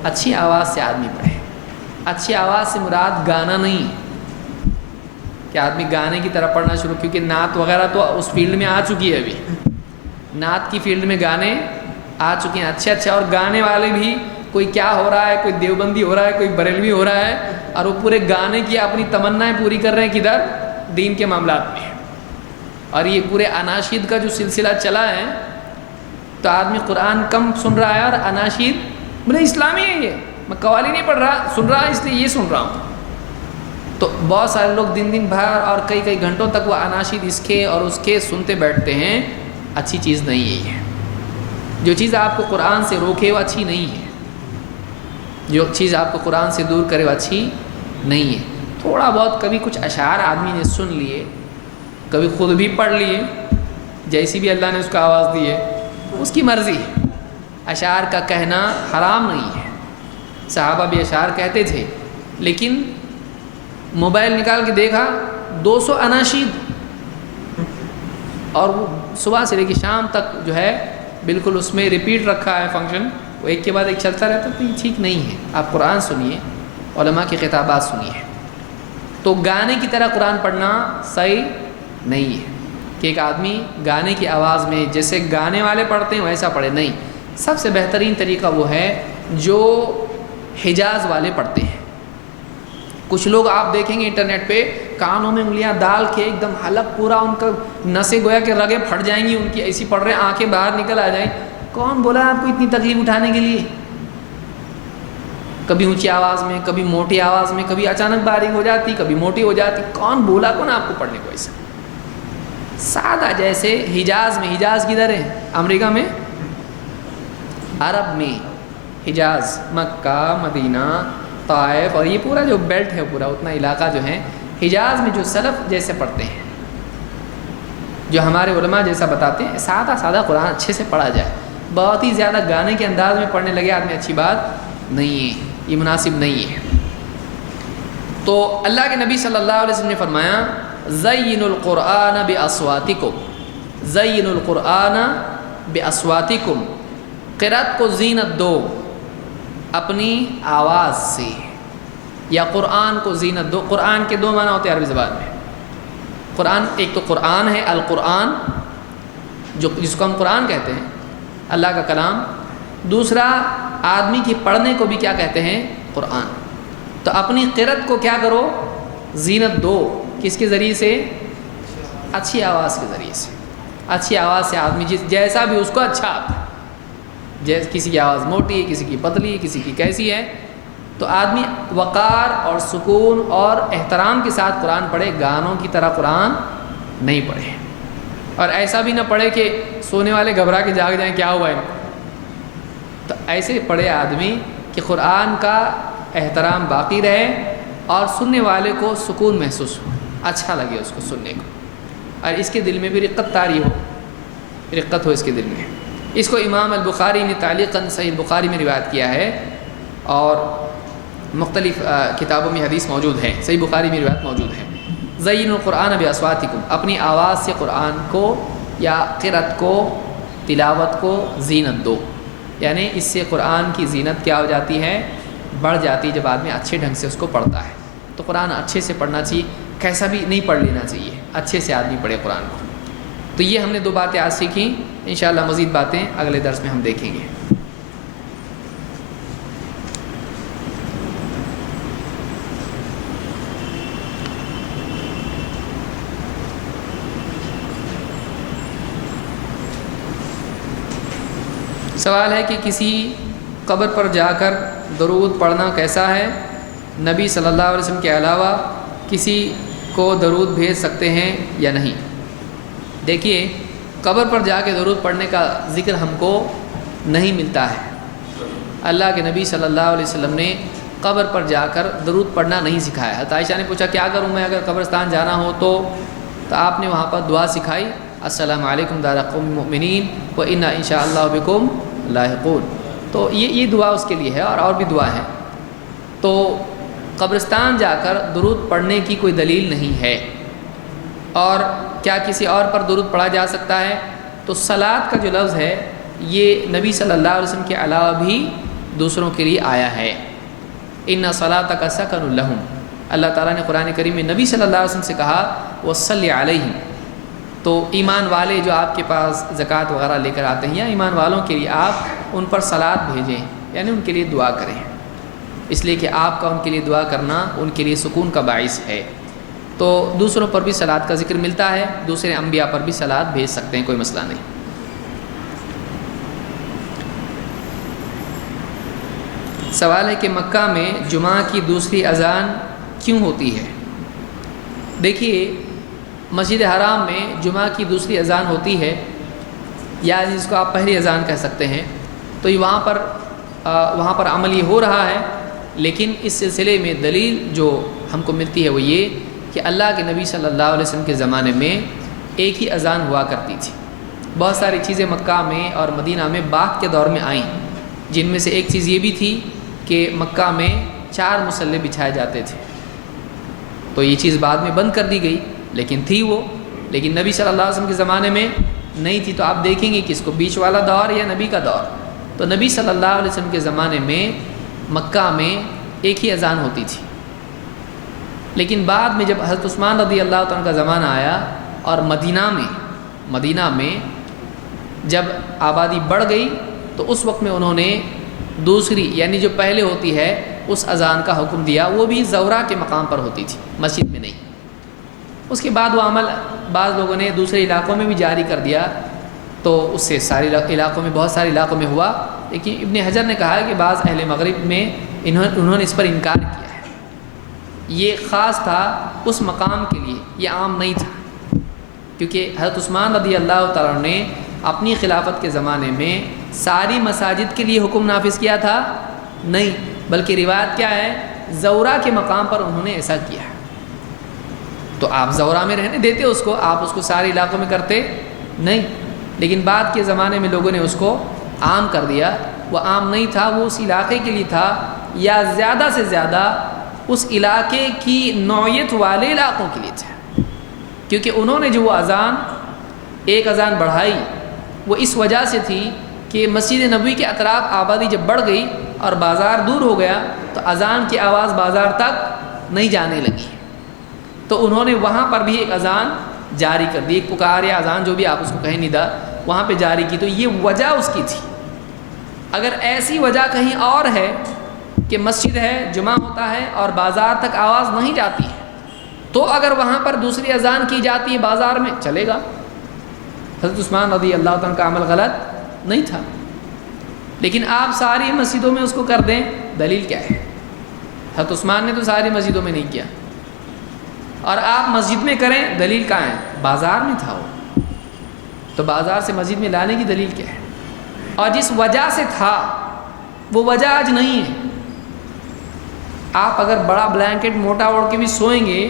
اچھی آواز سے آدمی پڑھے. اچھی آواز سے مراد گانا نہیں ہے کہ آدمی گانے کی طرح پڑھنا شروع، کیونکہ نعت وغیرہ تو اس فیلڈ میں آ چکی ہے. ابھی نعت کی فیلڈ میں گانے آ چکے ہیں اچھے، اور گانے والے بھی کوئی کیا ہو رہا ہے، کوئی دیوبندی ہو رہا ہے، کوئی بریلوی ہو رہا ہے، اور وہ پورے گانے کی اپنی تمنائیں پوری کر رہے ہیں کدھر؟ دین کے معاملات میں. اور یہ پورے اناشید کا جو سلسلہ چلا ہے، تو آدمی قرآن کم سن رہا ہے، اور اناشید بولے اسلامی ہے، یہ میں قوالی نہیں پڑھ رہا، سن رہا اس لیے یہ سن رہا ہوں. تو بہت سارے لوگ دن بھر اور کئی گھنٹوں تک وہ اناشید اس کے اور اس کے سنتے بیٹھتے ہیں. اچھی چیز نہیں ہے. جو چیز آپ کو قرآن سے روکے وہ اچھی نہیں ہے، جو چیز آپ کو قرآن سے دور کرے وہ اچھی نہیں ہے. تھوڑا بہت کبھی کچھ اشعار آدمی نے سن لیے، کبھی خود بھی پڑھ لیے، جیسی بھی اللہ نے اس کو آواز دی ہے، اس کی مرضی ہے. اشعار کا کہنا حرام نہیں ہے. صحابہ بھی اشعار کہتے تھے، لیکن موبائل نکال کے دیکھا 200 اناشید، اور وہ صبح سے لے کے شام تک جو ہے بالکل اس میں ریپیٹ رکھا ہے فنکشن، وہ ایک کے بعد ایک چلتا رہتا. تو یہ ٹھیک نہیں ہے. آپ قرآن سنیے، علماء کی خطابات سنیے. تو گانے کی طرح قرآن پڑھنا صحیح نہیں ہے کہ ایک آدمی گانے کی آواز میں جیسے گانے والے پڑھتے ہیں ویسا پڑھے. نہیں، سب سے بہترین طریقہ وہ ہے جو حجاز والے پڑھتے ہیں. کچھ لوگ آپ دیکھیں گے انٹرنیٹ پہ کانوں میں انگلیاں ڈال کے ایک دم حلق پورا ان کا نسیں گویا کہ رگیں پھٹ جائیں گی ان کی، ایسی پڑھ رہے ہیں آنکھیں باہر نکل آ جائیں. کون بولا آپ کو اتنی تکلیف اٹھانے کے لیے؟ کبھی اونچی آواز میں، کبھی موٹی آواز میں، کبھی اچانک باریک ہو جاتی، کبھی موٹی ہو جاتی. کون بولا کون آپ کو پڑھنے کو ایسا؟ سادہ جیسے حجاز میں، حجاز کدھر ہے؟ امریکہ میں، عرب میں حجاز، مکہ، مدینہ، طائف، اور یہ پورا جو بیلٹ ہے پورا اتنا علاقہ جو ہے حجاز میں، جو سلف جیسے پڑھتے ہیں، جو ہمارے علماء جیسا بتاتے ہیں، سادہ قرآن اچھے سے پڑھا جائے. بہت ہی زیادہ گانے کے انداز میں پڑھنے لگے آدمی، اچھی بات نہیں ہے، یہ مناسب نہیں ہے. تو اللہ کے نبی صلی اللہ علیہ وسلم نے فرمایا زینوا القرآن باصواتکم، زینوا القرآن باصواتکم، قرأت کو زینت دو اپنی آواز سے، یا قرآن کو زینت دو. قرآن کے 2 معنی ہوتے ہیں عربی زبان میں. قرآن ایک تو قرآن ہے، القرآن جو جس کو ہم قرآن کہتے ہیں، اللہ کا کلام. دوسرا آدمی کی پڑھنے کو بھی کیا کہتے ہیں؟ قرآن. تو اپنی قرأت کو کیا کرو؟ زینت دو. کس کے ذریعے سے؟ اچھی آواز کے ذریعے سے. اچھی آواز سے آدمی جیسا بھی اس کو اچھا آتا ہے. جیسے کسی کی آواز موٹی ہے، کسی کی پتلی ہے، کسی کی کیسی ہے، تو آدمی وقار اور سکون اور احترام کے ساتھ قرآن پڑھے. گانوں کی طرح قرآن نہیں پڑھے، اور ایسا بھی نہ پڑھے کہ سونے والے گھبرا کے جاگ جائیں کیا ہوا ہے. تو ایسے پڑھے آدمی کہ قرآن کا احترام باقی رہے اور سننے والے کو سکون محسوس ہو، اچھا لگے اس کو سننے کو، اور اس کے دل میں بھی رقت طاری ہو، رقت ہو اس کے دل میں. اس کو امام البخاری نے تعلیقاً صحیح البخاری میں روایت کیا ہے، اور مختلف کتابوں میں حدیث موجود ہے. صحیح بخاری میں روایت موجود ہے. زین القرآن باصواتکم، اپنی آواز سے قرآن کو یا قرأت کو، تلاوت کو زینت دو. یعنی اس سے قرآن کی زینت کیا ہو جاتی ہے؟ بڑھ جاتی ہے. جب آدمی اچھے ڈھنگ سے اس کو پڑھتا ہے تو قرآن اچھے سے پڑھنا چاہیے، کیسا بھی نہیں پڑھ لینا چاہیے، اچھے سے آدمی پڑھے قرآن کو. تو یہ ہم نے 2 باتیں آج سیکھیں. انشاءاللہ مزید باتیں اگلے درس میں ہم دیکھیں گے. سوال ہے کہ کسی قبر پر جا کر درود پڑھنا کیسا ہے؟ نبی صلی اللہ علیہ وسلم کے علاوہ کسی کو درود بھیج سکتے ہیں یا نہیں؟ دیکھیے، قبر پر جا کے درود پڑھنے کا ذکر ہم کو نہیں ملتا ہے. اللہ کے نبی صلی اللہ علیہ وسلم نے قبر پر جا کر درود پڑھنا نہیں سکھایا. حضرت عائشہ نے پوچھا کیا کروں میں اگر قبرستان جانا ہو تو آپ نے وہاں پر دعا سکھائی، السلام علیکم دار قوم مؤمنین و انا ان شاء اللہ بکم لاحقون. تو یہ دعا اس کے لیے ہے، اور بھی دعا ہے. تو قبرستان جا کر درود پڑھنے کی کوئی دلیل نہیں ہے. اور کیا کسی اور پر درود پڑھا جا سکتا ہے؟ تو صلاۃ کا جو لفظ ہے یہ نبی صلی اللہ علیہ وسلم کے علاوہ بھی دوسروں کے لیے آیا ہے. ان صلاتک سکن لہم، اللہ تعالیٰ نے قرآن کریم میں نبی صلی اللہ علیہ وسلم سے کہا وصلی علیہم. تو ایمان والے جو آپ کے پاس زکوٰۃ وغیرہ لے کر آتے ہیں، یا ایمان والوں کے لیے آپ ان پر صلات بھیجیں، یعنی ان کے لیے دعا کریں، اس لیے کہ آپ کا ان کے لیے دعا کرنا ان کے لیے سکون کا باعث ہے. تو دوسروں پر بھی صلات کا ذکر ملتا ہے، دوسرے انبیاء پر بھی صلات بھیج سکتے ہیں، کوئی مسئلہ نہیں. سوال ہے کہ مکہ میں جمعہ کی دوسری اذان کیوں ہوتی ہے؟ دیکھیے، مسجد حرام میں جمعہ کی دوسری اذان ہوتی ہے، یا جس کو آپ پہلی اذان کہہ سکتے ہیں. تو یہ وہاں پر عمل یہ ہو رہا ہے، لیکن اس سلسلے میں دلیل جو ہم کو ملتی ہے وہ یہ کہ اللہ کے نبی صلی اللہ علیہ وسلم کے زمانے میں ایک ہی اذان ہوا کرتی تھی. بہت ساری چیزیں مکہ میں اور مدینہ میں بعد کے دور میں آئیں، جن میں سے ایک چیز یہ بھی تھی کہ مکہ میں 4 مصلے بچھائے جاتے تھے. تو یہ چیز بعد میں بند کر دی گئی، لیکن تھی وہ، لیکن نبی صلی اللہ علیہ وسلم کے زمانے میں نہیں تھی. تو آپ دیکھیں گے کہ اس کو بیچ والا دور یا نبی کا دور. تو نبی صلی اللہ علیہ وسلم کے زمانے میں مکہ میں ایک ہی اذان ہوتی تھی، لیکن بعد میں جب حضرت عثمان رضی اللہ تعالیٰ کا زمانہ آیا اور مدینہ میں جب آبادی بڑھ گئی تو اس وقت میں انہوں نے دوسری، یعنی جو پہلے ہوتی ہے اس اذان کا حکم دیا. وہ بھی زورا کے مقام پر ہوتی تھی، مسجد میں نہیں. اس کے بعد وہ عمل بعض لوگوں نے دوسرے علاقوں میں بھی جاری کر دیا، تو اس سے سارے علاقوں میں، بہت سارے علاقوں میں ہوا. لیکن ابن حجر نے کہا ہے کہ بعض اہل مغرب میں انہوں نے اس پر انکار کیا ہے. یہ خاص تھا اس مقام کے لیے، یہ عام نہیں تھا، کیونکہ حضرت عثمان رضی اللہ تعالیٰ نے اپنی خلافت کے زمانے میں ساری مساجد کے لیے حکم نافذ کیا تھا؟ نہیں، بلکہ روایت کیا ہے، زورا کے مقام پر انہوں نے ایسا کیا ہے. تو آپ زورا میں رہنے دیتے اس کو، آپ اس کو سارے علاقوں میں کرتے نہیں. لیکن بعد کے زمانے میں لوگوں نے اس کو عام کر دیا. وہ عام نہیں تھا، وہ اس علاقے کے لیے تھا، یا زیادہ سے زیادہ اس علاقے کی نوعیت والے علاقوں کے لیے تھا. کیونکہ انہوں نے جو وہ ایک اذان بڑھائی، وہ اس وجہ سے تھی کہ مسجد نبوی کے اطراف آبادی جب بڑھ گئی اور بازار دور ہو گیا تو اذان کی آواز بازار تک نہیں جانے لگی. تو انہوں نے وہاں پر بھی ایک اذان جاری کر دی، ایک پکار یا اذان جو بھی آپ اس کو کہیں ندا، وہاں پہ جاری کی، تو یہ وجہ اس کی تھی۔ اگر ایسی وجہ کہیں اور ہے کہ مسجد ہے، جمعہ ہوتا ہے اور بازار تک آواز نہیں جاتی ہے، تو اگر وہاں پر دوسری اذان کی جاتی ہے بازار میں، چلے گا۔ حضرت عثمان رضی اللہ عنہ کا عمل غلط نہیں تھا، لیکن آپ ساری مسجدوں میں اس کو کر دیں، دلیل کیا ہے؟ حضرت عثمان نے تو ساری مسجدوں میں نہیں کیا، اور آپ مسجد میں کریں، دلیل کہاں ہے؟ بازار میں تھا وہ، تو بازار سے مسجد میں لانے کی دلیل کیا ہے؟ اور جس وجہ سے تھا وہ وجہ آج نہیں ہے۔ آپ اگر بڑا بلینکٹ موٹا اوڑھ کے بھی سوئیں گے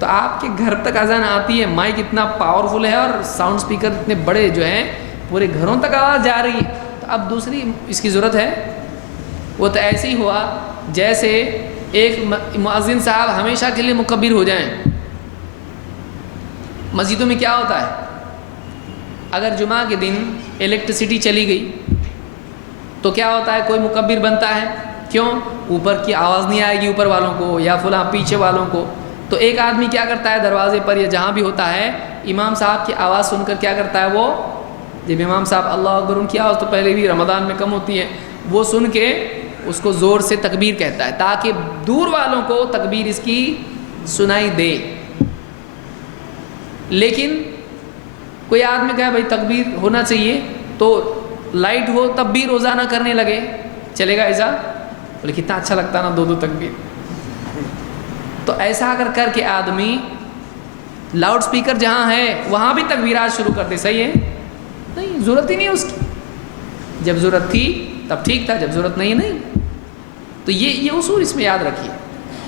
تو آپ کے گھر تک اذان آتی ہے، مائک اتنا پاورفل ہے اور ساؤنڈ سپیکر اتنے بڑے جو ہیں، پورے گھروں تک آواز جا رہی ہے، تو اب دوسری اس کی ضرورت ہے؟ وہ تو ایسے ہی ہوا جیسے ایک مؤذن صاحب ہمیشہ کے لیے مکبر ہو جائیں۔ مسجدوں میں کیا ہوتا ہے؟ اگر جمعہ کے دن الیکٹریسٹی چلی گئی تو کیا ہوتا ہے؟ کوئی مکبر بنتا ہے، کیوں؟ اوپر کی آواز نہیں آئے گی اوپر والوں کو یا فلاں پیچھے والوں کو، تو ایک آدمی کیا کرتا ہے، دروازے پر یا جہاں بھی ہوتا ہے، امام صاحب کی آواز سن کر کیا کرتا ہے، وہ جب امام صاحب اللہ اکبر، ان کی آواز تو پہلے بھی رمضان میں کم ہوتی ہے، وہ سن کے اس کو زور سے تکبیر کہتا ہے تاکہ دور والوں کو تکبیر اس کی سنائی دے۔ لیکن کوئی آدمی کہے بھائی تکبیر ہونا چاہیے، تو لائٹ ہو تب بھی روزانہ کرنے لگے، چلے گا ایسا؟ بولے کتنا اچھا لگتا نا دو تکبیر۔ تو ایسا اگر کر کے آدمی لاؤڈ سپیکر جہاں ہے وہاں بھی تکبیرات شروع کر دے، صحیح ہے؟ نہیں، ضرورت ہی نہیں اس کی۔ جب ضرورت تھی تب ٹھیک تھا، جب ضرورت نہیں۔ تو یہ اصول اس میں یاد رکھیے۔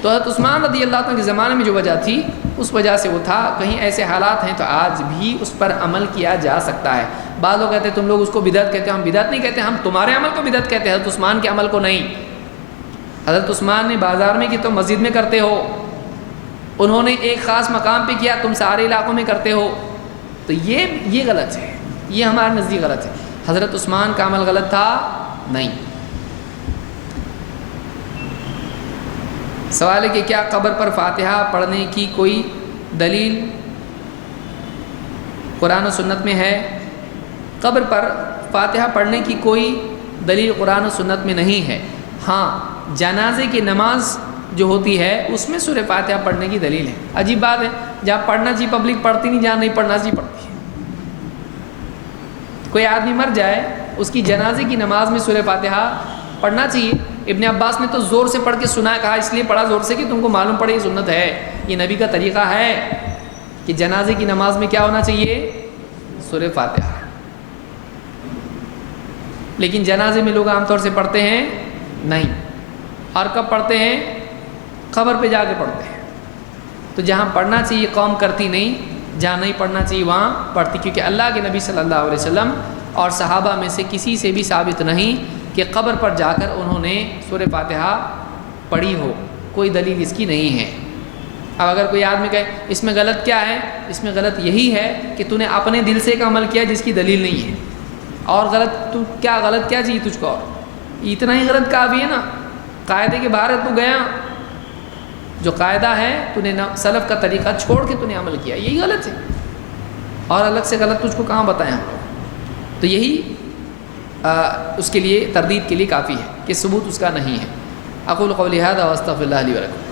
تو حضرت عثمان رضی اللہ عنہ کے زمانے میں جو وجہ تھی اس وجہ سے وہ تھا۔ کہیں ایسے حالات ہیں تو آج بھی اس پر عمل کیا جا سکتا ہے۔ بعض لوگ کہتے ہیں تم لوگ اس کو بدعت کہتے ہیں، ہم بدعت نہیں کہتے، ہم تمہارے عمل کو بدعت کہتے ہیں، حضرت عثمان کے عمل کو نہیں۔ حضرت عثمان نے بازار میں کی، تم مسجد میں کرتے ہو، انہوں نے ایک خاص مقام پہ کیا، تم سارے علاقوں میں کرتے ہو، تو یہ غلط ہے، یہ ہمارے نزدیک غلط ہے۔ حضرت عثمان کا عمل غلط تھا؟ نہیں۔ سوال ہے کہ کیا قبر پر فاتحہ پڑھنے کی کوئی دلیل قرآن و سنت میں ہے؟ قبر پر فاتحہ پڑھنے کی کوئی دلیل قرآن و سنت میں نہیں ہے۔ ہاں، جنازے کی نماز جو ہوتی ہے اس میں سورہ فاتحہ پڑھنے کی دلیل ہے۔ عجیب بات ہے، جہاں پڑھنا چاہیے پبلک پڑھتی نہیں، جہاں نہیں پڑھنا چاہیے پڑھتی ہے۔ کوئی آدمی مر جائے، اس کی جنازے کی نماز میں سورہ فاتحہ پڑھنا چاہیے۔ ابن عباس نے تو زور سے پڑھ کے سنا، کہا اس لیے پڑھا زور سے کہ تم کو معلوم پڑے یہ سنت ہے، یہ نبی کا طریقہ ہے کہ جنازے کی نماز میں کیا ہونا چاہیے، سورہ فاتحہ۔ لیکن جنازے میں لوگ عام طور سے پڑھتے ہیں نہیں، اور کب پڑھتے ہیں؟ قبر پہ جا کے پڑھتے ہیں۔ تو جہاں پڑھنا چاہیے قوم کرتی نہیں، جہاں نہیں پڑھنا چاہیے وہاں پڑھتی، کیونکہ اللہ کے نبی صلی اللہ علیہ وسلم اور صحابہ میں سے کسی سے بھی ثابت نہیں کہ قبر پر جا کر انہوں نے سورہ فاتحہ پڑھی ہو، کوئی دلیل اس کی نہیں ہے۔ اب اگر کوئی آدمی کہے اس میں غلط کیا ہے، اس میں غلط یہی ہے کہ تو نے اپنے دل سے ایک عمل کیا جس کی دلیل نہیں ہے، اور غلط کیا چاہیے تجھ کو، اور اتنا ہی غلط کافی ہے نا، قاعدے کے باہر تو گیا، جو قاعدہ ہے تو نے سلف کا طریقہ چھوڑ کے تو نے عمل کیا، یہی غلط ہے، اور الگ سے غلط تجھ کو کہاں بتائیں ہم لوگ؟ تو یہی اس کے لیے تردید کے لیے کافی ہے کہ ثبوت اس کا نہیں ہے۔ اقول قولی ھذا واستغفر اللہ لی ولکم۔